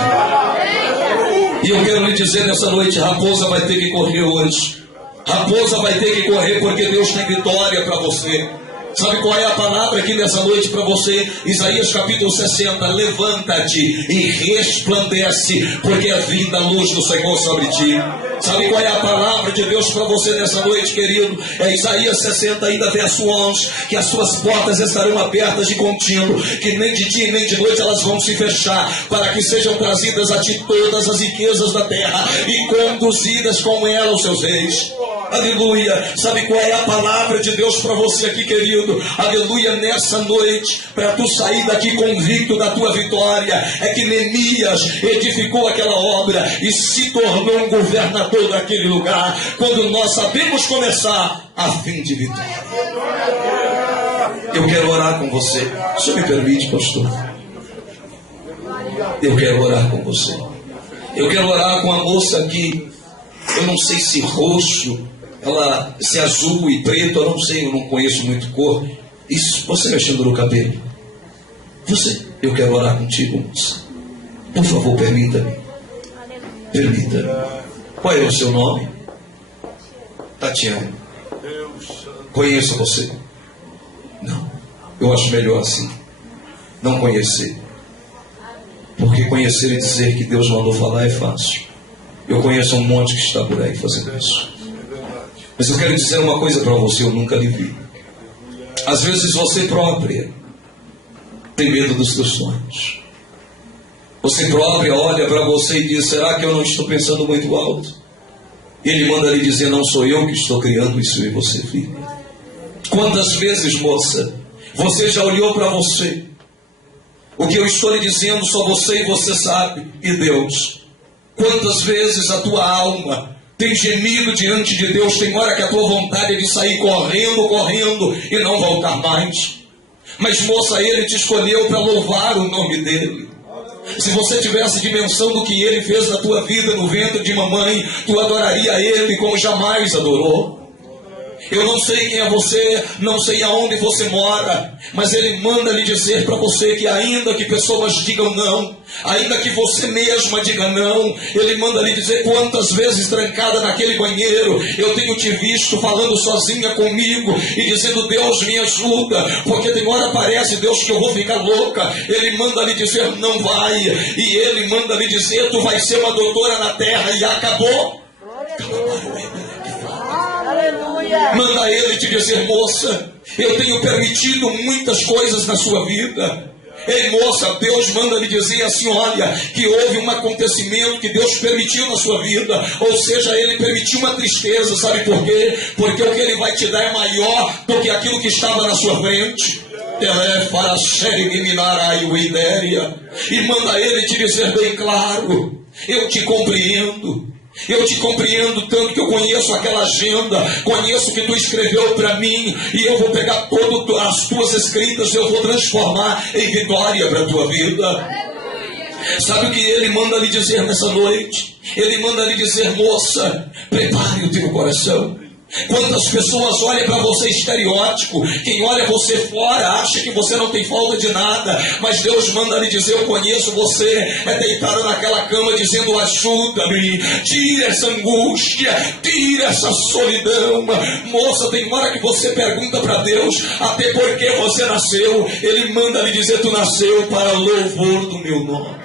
E eu quero lhe dizer nessa noite: raposa vai ter que correr hoje. Raposa vai ter que correr, porque Deus tem vitória para você. Sabe qual é a palavra aqui nessa noite para você? Isaías capítulo 60. Levanta-te e resplandece, porque é vinda a luz do Senhor sobre ti. Sabe qual é a palavra de Deus para você nessa noite, querido? É Isaías 60, ainda verso 11. Que as suas portas estarão abertas de contínuo, que nem de dia nem de noite elas vão se fechar, para que sejam trazidas a ti todas as riquezas da terra, e conduzidas com ela os seus reis. Aleluia. Sabe qual é a palavra de Deus para você aqui, querido? Aleluia. Nessa noite, para tu sair daqui convicto da tua vitória, é que Neemias edificou aquela obra e se tornou um governador daquele lugar. Quando nós sabemos começar a fim de vitória. Eu quero orar com você. O senhor me permite, pastor? Eu quero orar com você. Eu quero orar com a moça aqui. Eu não sei se roxo, ela se azul e preto, eu não sei, eu não conheço muito cor. Isso, você mexendo no cabelo. Você, eu quero orar contigo, moça. Por favor, permita-me. Permita-me. Qual é o seu nome? Tatiana. Conheço você? Não. Eu acho melhor assim. Não conhecer. Porque conhecer e dizer que Deus mandou falar é fácil. Eu conheço um monte que está por aí fazendo isso. Mas eu quero dizer uma coisa para você: eu nunca lhe vi. Às vezes você própria tem medo dos seus sonhos. Você própria olha para você e diz: será que eu não estou pensando muito alto? Ele manda lhe dizer: não sou eu que estou criando isso em você, filha. Quantas vezes, moça, você já olhou para você? O que eu estou lhe dizendo só você e você sabe, e Deus. Quantas vezes a tua alma tem gemido diante de Deus? Tem hora que a tua vontade é de sair correndo e não voltar mais. Mas, moça, Ele te escolheu para louvar o nome dEle. Se você tivesse dimensão do que Ele fez na tua vida no ventre de mamãe, tu adoraria Ele como jamais adorou. Eu não sei quem é você, não sei aonde você mora, mas Ele manda lhe dizer para você que ainda que pessoas digam não, ainda que você mesma diga não, Ele manda lhe dizer: quantas vezes trancada naquele banheiro, eu tenho te visto falando sozinha comigo e dizendo: Deus me ajuda, porque tem hora parece, Deus, que eu vou ficar louca. Ele manda lhe dizer: não vai, e Ele manda lhe dizer: tu vai ser uma doutora na terra, e acabou. Manda Ele te dizer: moça, eu tenho permitido muitas coisas na sua vida. Ei, moça, Deus manda lhe dizer assim: olha, que houve um acontecimento que Deus permitiu na sua vida. Ou seja, Ele permitiu uma tristeza. Sabe por quê? Porque o que Ele vai te dar é maior do que aquilo que estava na sua frente. E manda Ele te dizer bem claro: eu te compreendo. Eu te compreendo tanto que eu conheço aquela agenda, conheço o que tu escreveu para mim, e eu vou pegar todas as tuas escritas, eu vou transformar em vitória para a tua vida. Sabe o que Ele manda lhe dizer nessa noite? Ele manda lhe dizer: moça, prepare o teu coração. Quantas pessoas olham para você estereótipo? Quem olha você fora acha que você não tem falta de nada, mas Deus manda lhe dizer: eu conheço você. É deitado naquela cama dizendo: ajuda-me, tira essa angústia, tira essa solidão. Moça, tem hora que você pergunta para Deus até por que você nasceu. Ele manda lhe dizer: tu nasceu para louvor do meu nome.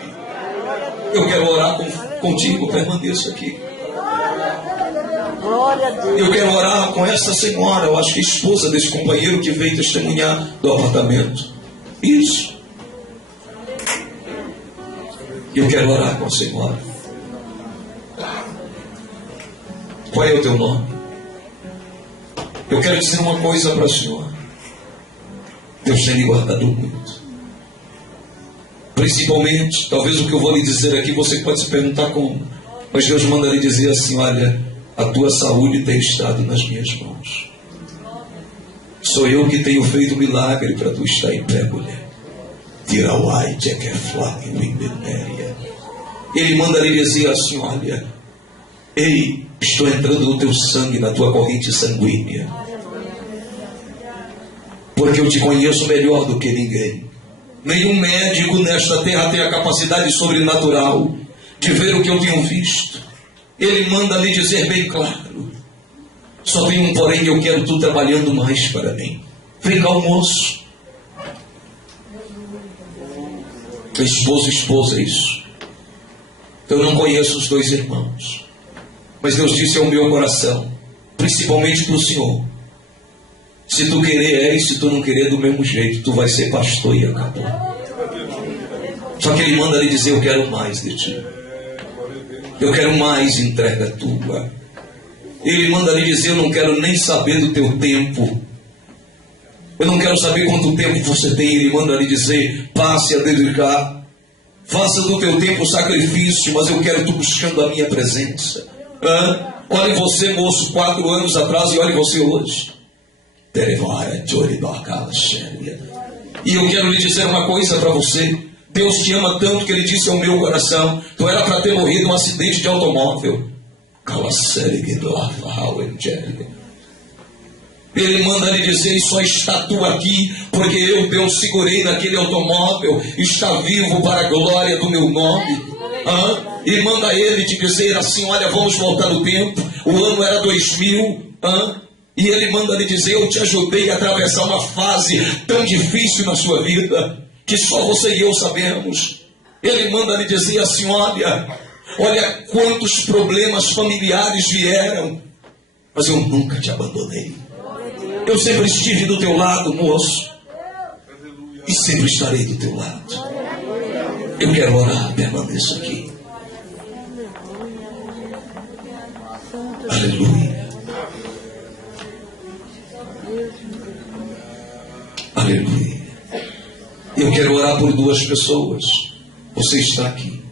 Eu quero orar contigo, permaneça aqui. Eu quero orar com essa senhora, eu acho que é esposa desse companheiro que veio testemunhar do apartamento. Isso. Eu quero orar com a senhora. Qual é o teu nome? Eu quero dizer uma coisa para a senhora. Deus tem lhe guardado muito. Principalmente, talvez o que eu vou lhe dizer aqui, você pode se perguntar como, mas Deus manda lhe dizer assim: olha, a tua saúde tem estado nas minhas mãos. Sou eu que tenho feito milagre para tu estar em pé, mulher. Ele manda lhe dizer assim: olha, Ei, estou entrando no teu sangue, na tua corrente sanguínea, porque eu te conheço melhor do que ninguém. Nenhum médico nesta terra tem a capacidade sobrenatural de ver o que eu tenho visto. Ele manda lhe dizer bem claro: só tem um porém, eu quero tu trabalhando mais para mim. Vem cá, moço. Esposa, isso. Eu não conheço os dois irmãos, mas Deus disse ao meu coração, principalmente para o senhor: se tu querer, se tu não querer, do mesmo jeito, tu vai ser pastor e acabou. Só que ele manda lhe dizer: eu quero mais de ti. Eu quero mais entrega tua. Ele manda lhe dizer: eu não quero nem saber do teu tempo. Eu não quero saber quanto tempo você tem. Ele manda lhe dizer: passe a dedicar. Faça do teu tempo sacrifício, mas eu quero tu buscando a minha presença. Olhe você, moço, 4 anos atrás, e olhe você hoje. E eu quero lhe dizer uma coisa para você. Deus te ama tanto que ele disse ao meu coração: tu era para ter morrido num acidente de automóvel. Ele manda lhe dizer: e só está tu aqui porque eu, Deus, segurei naquele automóvel, está vivo para a glória do meu nome. E manda ele te dizer assim: olha, vamos voltar no tempo, o ano era 2000. E ele manda lhe dizer: eu te ajudei a atravessar uma fase tão difícil na sua vida, que só você e eu sabemos. Ele manda lhe dizer assim: olha quantos problemas familiares vieram, mas eu nunca te abandonei. Eu sempre estive do teu lado, moço, e sempre estarei do teu lado. Eu quero orar, permaneça aqui. Aleluia. Aleluia. Eu quero orar por 2 pessoas. Você está aqui.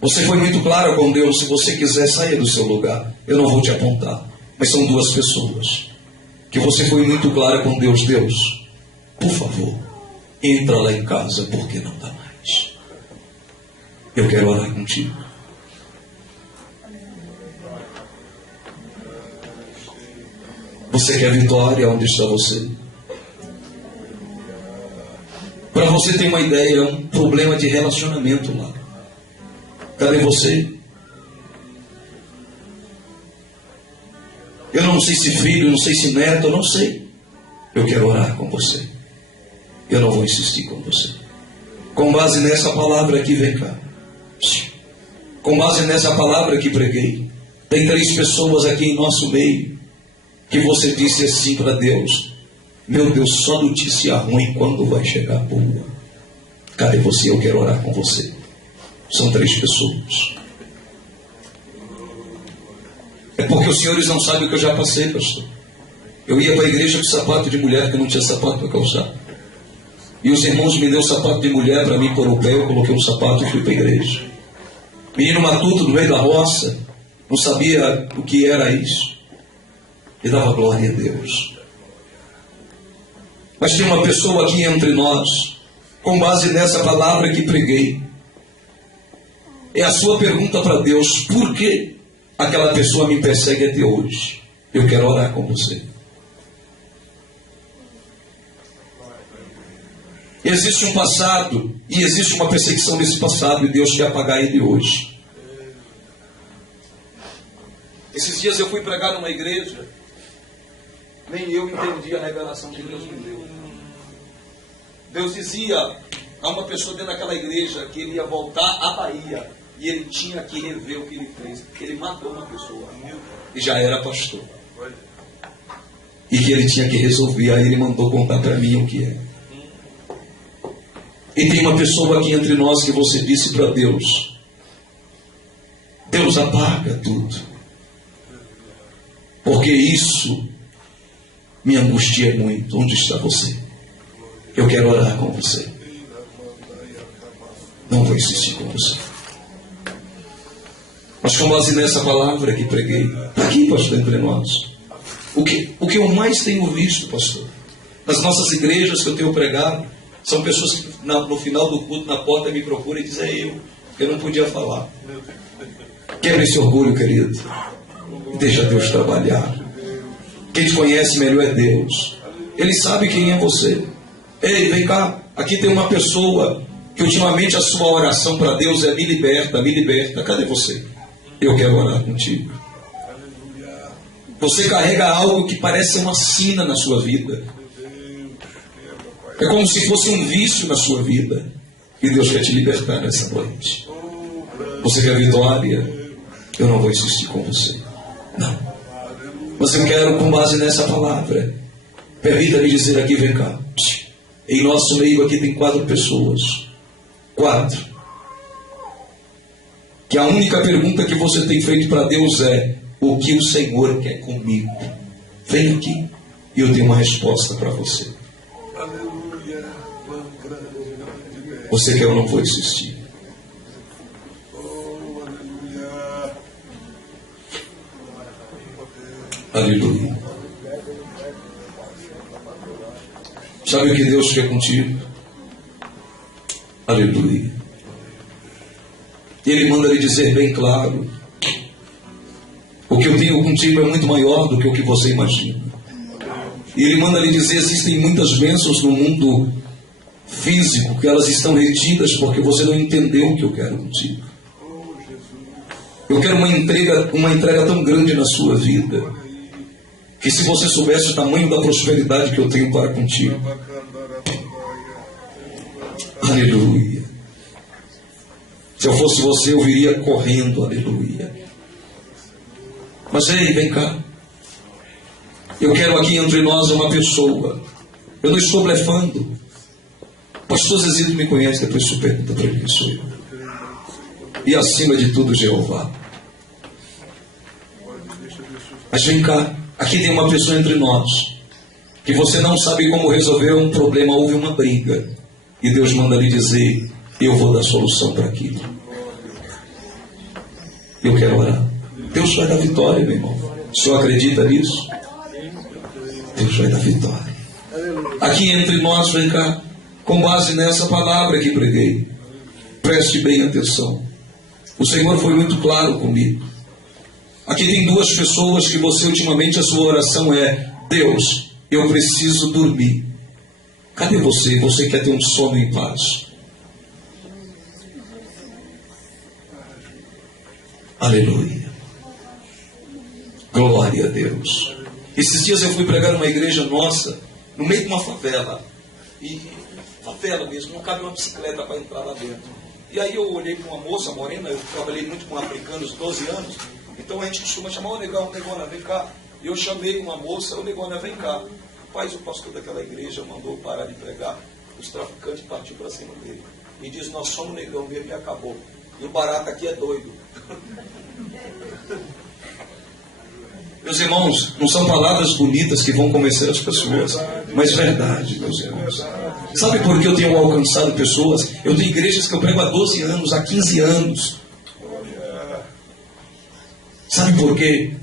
Você foi muito claro com Deus. Se você quiser, saia do seu lugar. Eu não vou te apontar. Mas são 2 pessoas que você foi muito clara com Deus. Deus, por favor, entra lá em casa, porque não dá mais. Eu quero orar contigo. Você quer vitória? Onde está você? Para você ter uma ideia, é um problema de relacionamento lá. Cadê você? Eu não sei se filho, não sei se neto, eu não sei. Eu quero orar com você. Eu não vou insistir com você. Com base nessa palavra aqui, vem cá. Com base nessa palavra que preguei, tem 3 pessoas aqui em nosso meio que você disse assim para Deus: meu Deus, só notícia ruim, quando vai chegar boa? Cadê você? Eu quero orar com você. São 3 pessoas. É porque os senhores não sabem o que eu já passei, pastor. Eu ia para a igreja com sapato de mulher, que eu não tinha sapato para calçar. E os irmãos me deu sapato de mulher para mim pôr o pé. Eu coloquei um sapato e fui para a igreja. Menino matuto no meio da roça, não sabia o que era isso, e dava glória a Deus. Mas tem uma pessoa aqui entre nós, com base nessa palavra que preguei. É a sua pergunta para Deus: por que aquela pessoa me persegue até hoje? Eu quero orar com você. Existe um passado e existe uma perseguição desse passado, e Deus quer apagar ele hoje. Esses dias eu fui pregar numa igreja, nem eu entendi a revelação que Deus me deu. Deus dizia a uma pessoa dentro daquela igreja que ele ia voltar à Bahia e ele tinha que rever o que ele fez. Ele matou uma pessoa e já era pastor, e que ele tinha que resolver. Aí ele mandou contar para mim o que é. E tem uma pessoa aqui entre nós que você disse para Deus: Deus, apaga tudo, porque isso me angustia muito. Onde está você? Eu quero orar com você. Não vou insistir com você. Mas com base nessa palavra que preguei, está aqui, pastor, entre nós. O que eu mais tenho visto, pastor, nas nossas igrejas que eu tenho pregado, são pessoas que no final do culto, na porta, me procuram e dizem: eu não podia falar. Quebra esse orgulho, querido. E deixa Deus trabalhar. Quem te conhece melhor é Deus. Ele sabe quem é você. Ei, vem cá. Aqui tem uma pessoa que ultimamente a sua oração para Deus é: me liberta, me liberta. Cadê você? Eu quero orar contigo. Você carrega algo que parece uma sina na sua vida. É como se fosse um vício na sua vida. E Deus quer te libertar nessa noite. Você quer vitória? Eu não vou insistir com você. Não. Mas eu quero, com base nessa palavra, permita-me dizer aqui, vem cá. Em nosso meio aqui tem 4 pessoas. 4. Que a única pergunta que você tem feito para Deus é: o que o Senhor quer comigo? Vem aqui e eu tenho uma resposta para você. Você quer ou não vou insistir? Aleluia. Sabe o que Deus quer contigo? Aleluia. Ele manda lhe dizer bem claro: o que eu tenho contigo é muito maior do que o que você imagina. E ele manda lhe dizer: existem muitas bênçãos no mundo físico que elas estão retidas porque você não entendeu o que eu quero contigo. Eu quero uma entrega tão grande na sua vida, que se você soubesse o tamanho da prosperidade que eu tenho para contigo. Aleluia. Se eu fosse você, eu viria correndo. Aleluia. Mas ei, vem cá. Eu quero aqui entre nós uma pessoa. Eu não estou blefando. Pastor Zezito me conhece, depois você pergunta para ele quem sou eu. E acima de tudo, Jeová. Mas vem cá. Aqui tem uma pessoa entre nós que você não sabe como resolver um problema, houve uma briga, e Deus manda lhe dizer: eu vou dar solução para aquilo. Eu quero orar. Deus vai dar vitória, meu irmão. O senhor acredita nisso? Deus vai dar vitória. Aqui entre nós, vem cá, com base nessa palavra que preguei, preste bem atenção. O Senhor foi muito claro comigo. Aqui tem 2 pessoas que você ultimamente a sua oração é: Deus, eu preciso dormir. Cadê você? Você quer ter um sono em paz. Aleluia. Glória a Deus. Esses dias eu fui pregar numa igreja nossa, no meio de uma favela. E favela mesmo, não cabe uma bicicleta para entrar lá dentro. E aí eu olhei para uma moça morena, eu trabalhei muito com africanos, 12 anos. Então a gente costuma chamar: ô negão, negona, vem cá. E eu chamei uma moça: ô negona, vem cá. Rapaz, o pastor daquela igreja mandou parar de pregar. Os traficantes partiu para cima dele. E diz: nós somos negão mesmo, e acabou. E o barato aqui é doido. Meus irmãos, não são palavras bonitas que vão convencer as pessoas, mas verdade, meus irmãos. Sabe por que eu tenho alcançado pessoas? Eu tenho igrejas que eu prego há 12 anos, há 15 anos. Sabe por quê?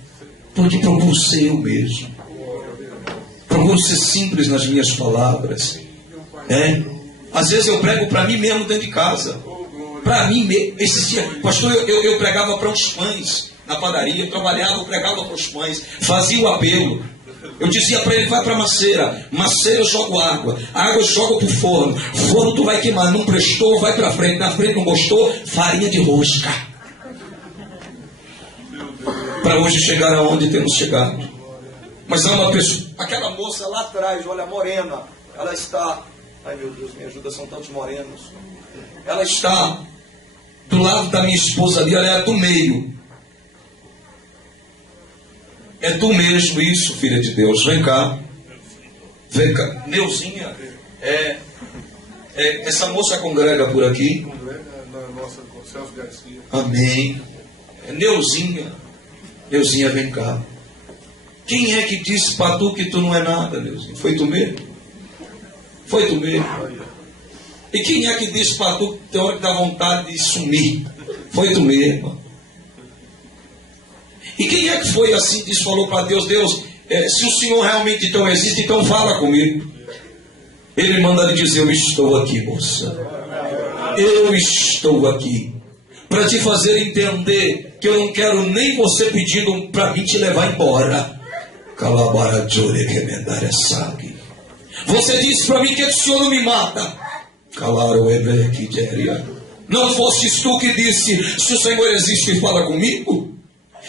Porque procuro ser eu mesmo. Procuro ser simples nas minhas palavras. Às vezes eu prego para mim mesmo dentro de casa. Para mim mesmo. Esses dias, pastor, eu pregava para os pães na padaria. Eu trabalhava, eu pregava para os pães. Fazia o apelo. Eu dizia para ele: vai para a maceira. Maceira eu jogo água. Água eu jogo para o forno. Forno tu vai queimar. Não prestou, vai para frente. Na frente não gostou, farinha de rosca. Para hoje chegar aonde temos chegado. Mas há uma pessoa, aquela moça lá atrás, olha, morena, ela está, ai meu Deus, me ajuda, são tantos morenos. Ela está do lado da minha esposa ali, ela é do meio. É tu mesmo isso, filha de Deus, vem cá. Vem cá, Neuzinha, essa moça congrega por aqui? Congrega na nossa Celso Garcia. Amém. Neuzinha, vem cá. Quem é que disse para tu que tu não é nada, Neuzinha? Foi tu mesmo? Foi tu mesmo? E quem é que disse para tu que tem hora que dá vontade de sumir? Foi tu mesmo. E quem é que foi assim, disse, falou para Deus: Deus, se o Senhor realmente então existe, então fala comigo. Ele manda lhe dizer: eu estou aqui, moça. Eu estou aqui. para te fazer entender que eu não quero nem você pedindo para mim te levar embora. Você disse para mim que o Senhor não me mata. Não fostes tu que disse: se o Senhor existe, fala comigo.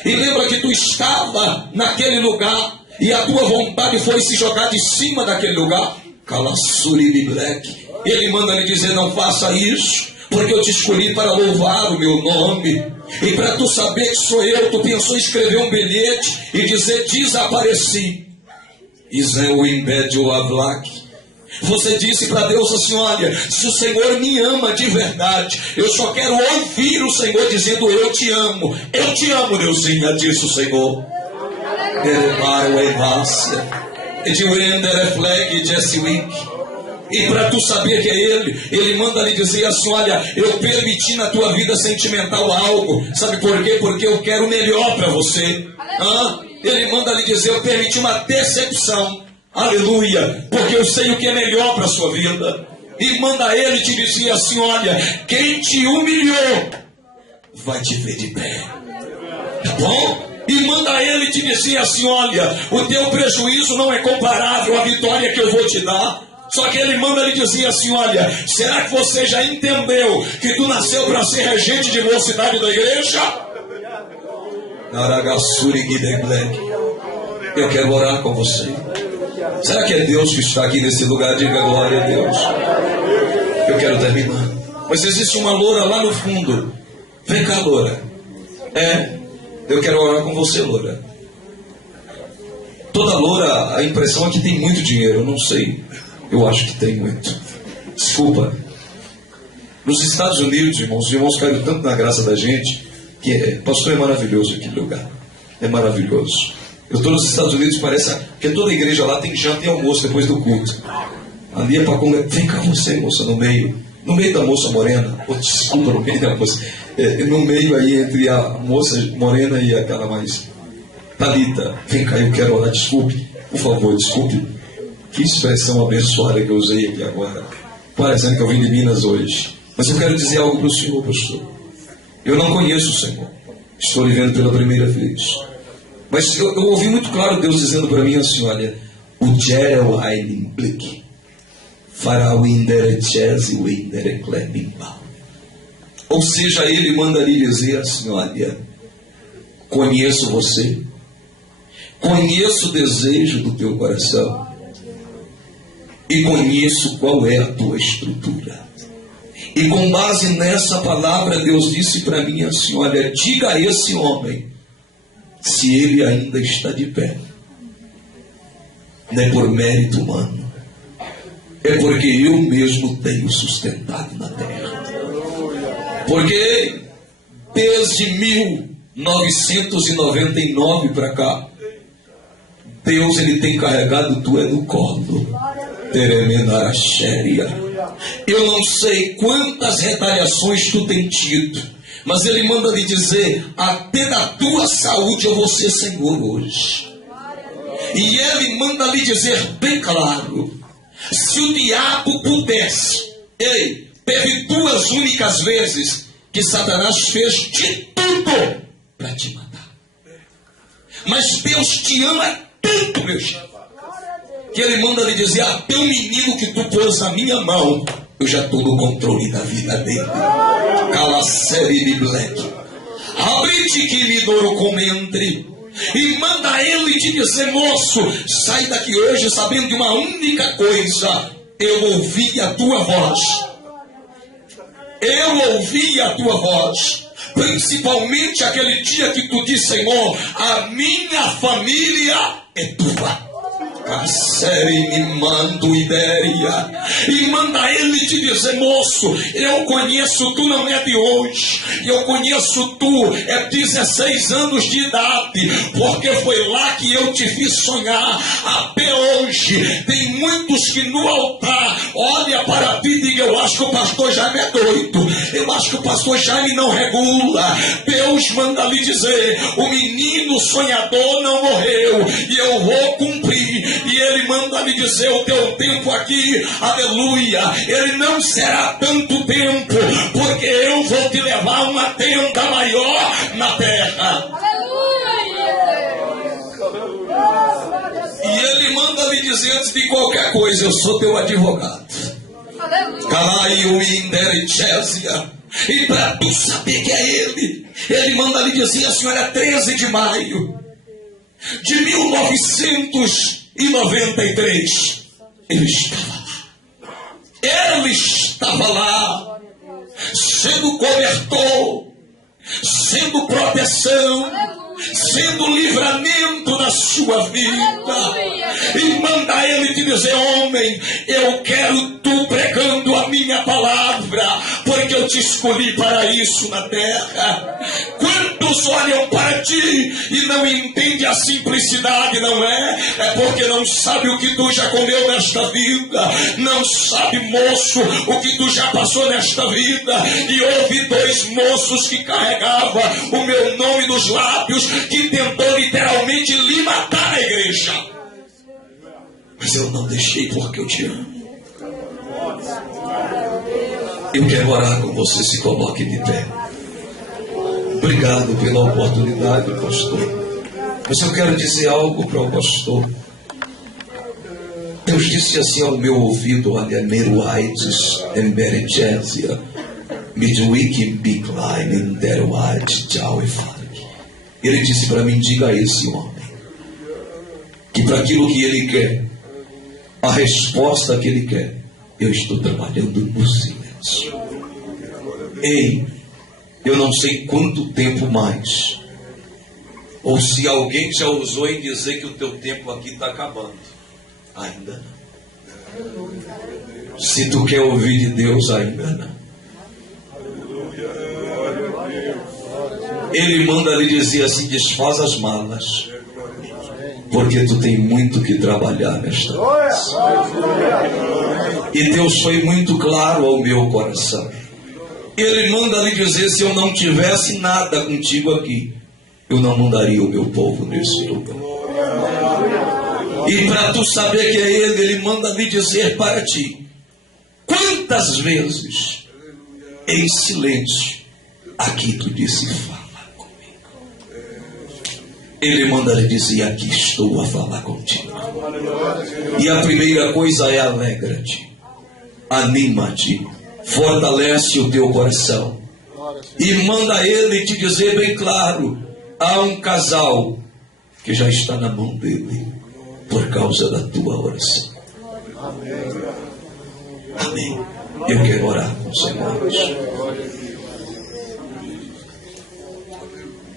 E lembra que tu estava naquele lugar e a tua vontade foi se jogar de cima daquele lugar. Ele manda lhe dizer: não faça isso, porque eu te escolhi para louvar o meu nome. E para tu saber que sou eu, tu pensou em escrever um bilhete e dizer: desapareci. Você disse para Deus assim: olha, se o Senhor me ama de verdade, eu só quero ouvir o Senhor dizendo: eu te amo, Deusinha, disse o Senhor. E para tu saber que é Ele manda lhe dizer assim: olha, eu permiti na tua vida sentimental algo. Sabe por quê? Porque eu quero o melhor para você. Ele manda lhe dizer: eu permiti uma decepção. Aleluia, porque eu sei o que é melhor para a sua vida. E manda ele te dizer assim: olha, quem te humilhou vai te ver de pé. Tá bom? E manda ele te dizer assim: olha, o teu prejuízo não é comparável à vitória que eu vou te dar. Só que ele manda lhe dizer assim: olha, será que você já entendeu que tu nasceu para ser regente de mocidade da igreja? Eu quero orar com você. Será que é Deus que está aqui nesse lugar? Diga glória a Deus. Eu quero terminar. Mas existe uma loura lá no fundo. Vem cá, loura. Eu quero orar com você, loura. Toda loura, a impressão é que tem muito dinheiro. Eu não sei. Eu acho que tem muito. Desculpa. Nos Estados Unidos, irmãos, os irmãos caíram tanto na graça da gente que pastor, é maravilhoso aquele lugar. É maravilhoso. Eu estou nos Estados Unidos, parece que toda igreja lá tem janta e almoço depois do culto. Ali é para comer. Vem cá você, moça, no meio da moça morena. Desculpa, no meio da moça. No meio aí entre a moça morena e aquela mais Thalita. Vem cá, eu quero orar. Desculpe, por favor, desculpe. Que expressão abençoada que eu usei aqui agora. Parecendo que eu vim de Minas hoje. Mas eu quero dizer algo para o Senhor, pastor. Eu não conheço o Senhor. Estou lhe vendo pela primeira vez. Mas eu ouvi muito claro Deus dizendo para mim assim: olha, o Jerel Heidenblick fará o Inderechese o Indereclebimba. Ou seja, ele manda lhe dizer assim: olha, conheço você, conheço o desejo do teu coração e conheço qual é a tua estrutura. E com base nessa palavra, Deus disse para mim assim: olha, diga a esse homem, se ele ainda está de pé, não é por mérito humano, é porque eu mesmo tenho sustentado na terra. Porque desde 1999 para cá, Deus ele tem carregado tu no colo. Eu não sei quantas retaliações tu tem tido, mas ele manda lhe dizer: até da tua saúde eu vou ser Senhor hoje. E ele manda lhe dizer bem claro: se o diabo pudesse, teve 2 únicas vezes que Satanás fez de tudo para te matar. Mas Deus te ama tanto, meu filho, que ele manda lhe dizer: até o menino que tu pôs na minha mão, eu já estou no controle da vida dele. Calacere de Black. Abre-te que me doro comentre. E manda ele te dizer: moço, sai daqui hoje sabendo de uma única coisa: eu ouvi a tua voz. Eu ouvi a tua voz. Principalmente aquele dia que tu disse: Senhor, a minha família é tua. Série me mando Ibéria. E manda ele te dizer: moço, eu conheço tu, não é de hoje. Eu conheço tu, é 16 anos de idade, porque foi lá que eu te fiz sonhar. Até hoje tem muitos que no altar olha para a vida e eu acho que o pastor Jaime é doido, eu acho que o pastor Jaime não regula. Deus manda lhe dizer: o menino sonhador não morreu, e eu vou cumprir E ele manda lhe dizer: o teu tempo aqui, aleluia, ele não será tanto tempo, porque eu vou te levar a uma tenda maior na terra. E ele manda lhe dizer antes de qualquer coisa: eu sou teu advogado. E para tu saber que é ele manda lhe dizer assim: olha, 13 de maio de 1993, ele estava lá, sendo cobertor, sendo proteção, sendo livramento na sua vida. E manda ele te dizer: homem, eu quero tu pregando a minha palavra, porque eu te escolhi para isso na terra. Quantos olham para ti e não entendem a simplicidade, não é? É porque não sabe o que tu já comeu nesta vida, não sabe, moço, o que tu já passou nesta vida. E houve 2 moços que carregavam o meu nome nos lábios, que tentou literalmente lhe matar na igreja, mas eu não deixei, porque eu te amo. Eu quero orar com você. Se coloque de pé. Obrigado pela oportunidade, pastor. Mas eu quero dizer algo para o pastor. Deus disse assim ao meu ouvido: olha, Meruaites emberegesia midwikim bicline deruait jauefag. Ele disse para mim: diga a esse homem que para aquilo que ele quer, a resposta que ele quer, eu estou trabalhando no silêncio. Ei, eu não sei quanto tempo mais, ou se alguém já ousou em dizer que o teu tempo aqui está acabando. Ainda não. Se tu quer ouvir de Deus, ainda não. Ele manda lhe dizer assim: desfaz as malas, porque tu tem muito que trabalhar nesta vez. E Deus foi muito claro ao meu coração. Ele manda lhe dizer: se eu não tivesse nada contigo aqui, eu não mandaria o meu povo nesse lugar. E para tu saber que é ele manda lhe dizer para ti: quantas vezes em silêncio aqui tu disse fala. Ele manda lhe dizer: aqui estou a falar contigo. E a primeira coisa é: alegra-te, anima-te, fortalece o teu coração. E manda ele te dizer bem claro: há um casal que já está na mão dele por causa da tua oração. Amém. Eu quero orar com os irmãos.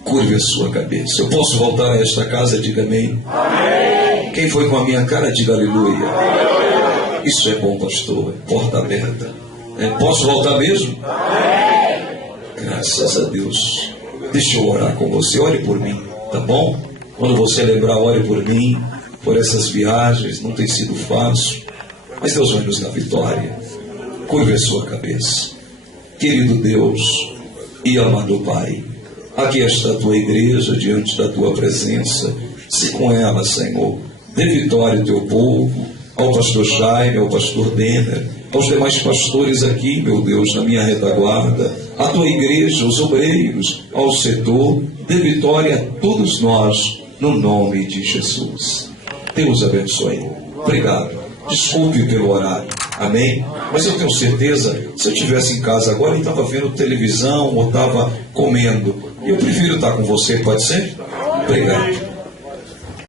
Curve a sua cabeça. Eu posso voltar a esta casa? Diga amém. Amém. Quem foi com a minha cara? Diga aleluia. Amém. Isso é bom, pastor. Porta aberta. Posso voltar mesmo? Amém. Graças a Deus. Deixa eu orar com você. Ore por mim, tá bom? Quando você lembrar, ore por mim, por essas viagens. Não tem sido fácil, mas Deus vai nos dar vitória. Curve a sua cabeça. Querido Deus e amado Pai, aqui está a tua igreja diante da tua presença. Se com ela, Senhor, dê vitória ao teu povo, ao pastor Jaime, ao pastor Denner, aos demais pastores aqui, meu Deus, na minha retaguarda, a tua igreja, os obreiros, ao setor. Dê vitória a todos nós, no nome de Jesus. Deus abençoe. Obrigado. Desculpe pelo horário. Amém? Mas eu tenho certeza, se eu estivesse em casa agora e estava vendo televisão ou estava comendo, eu prefiro estar com você, pode ser? Obrigado.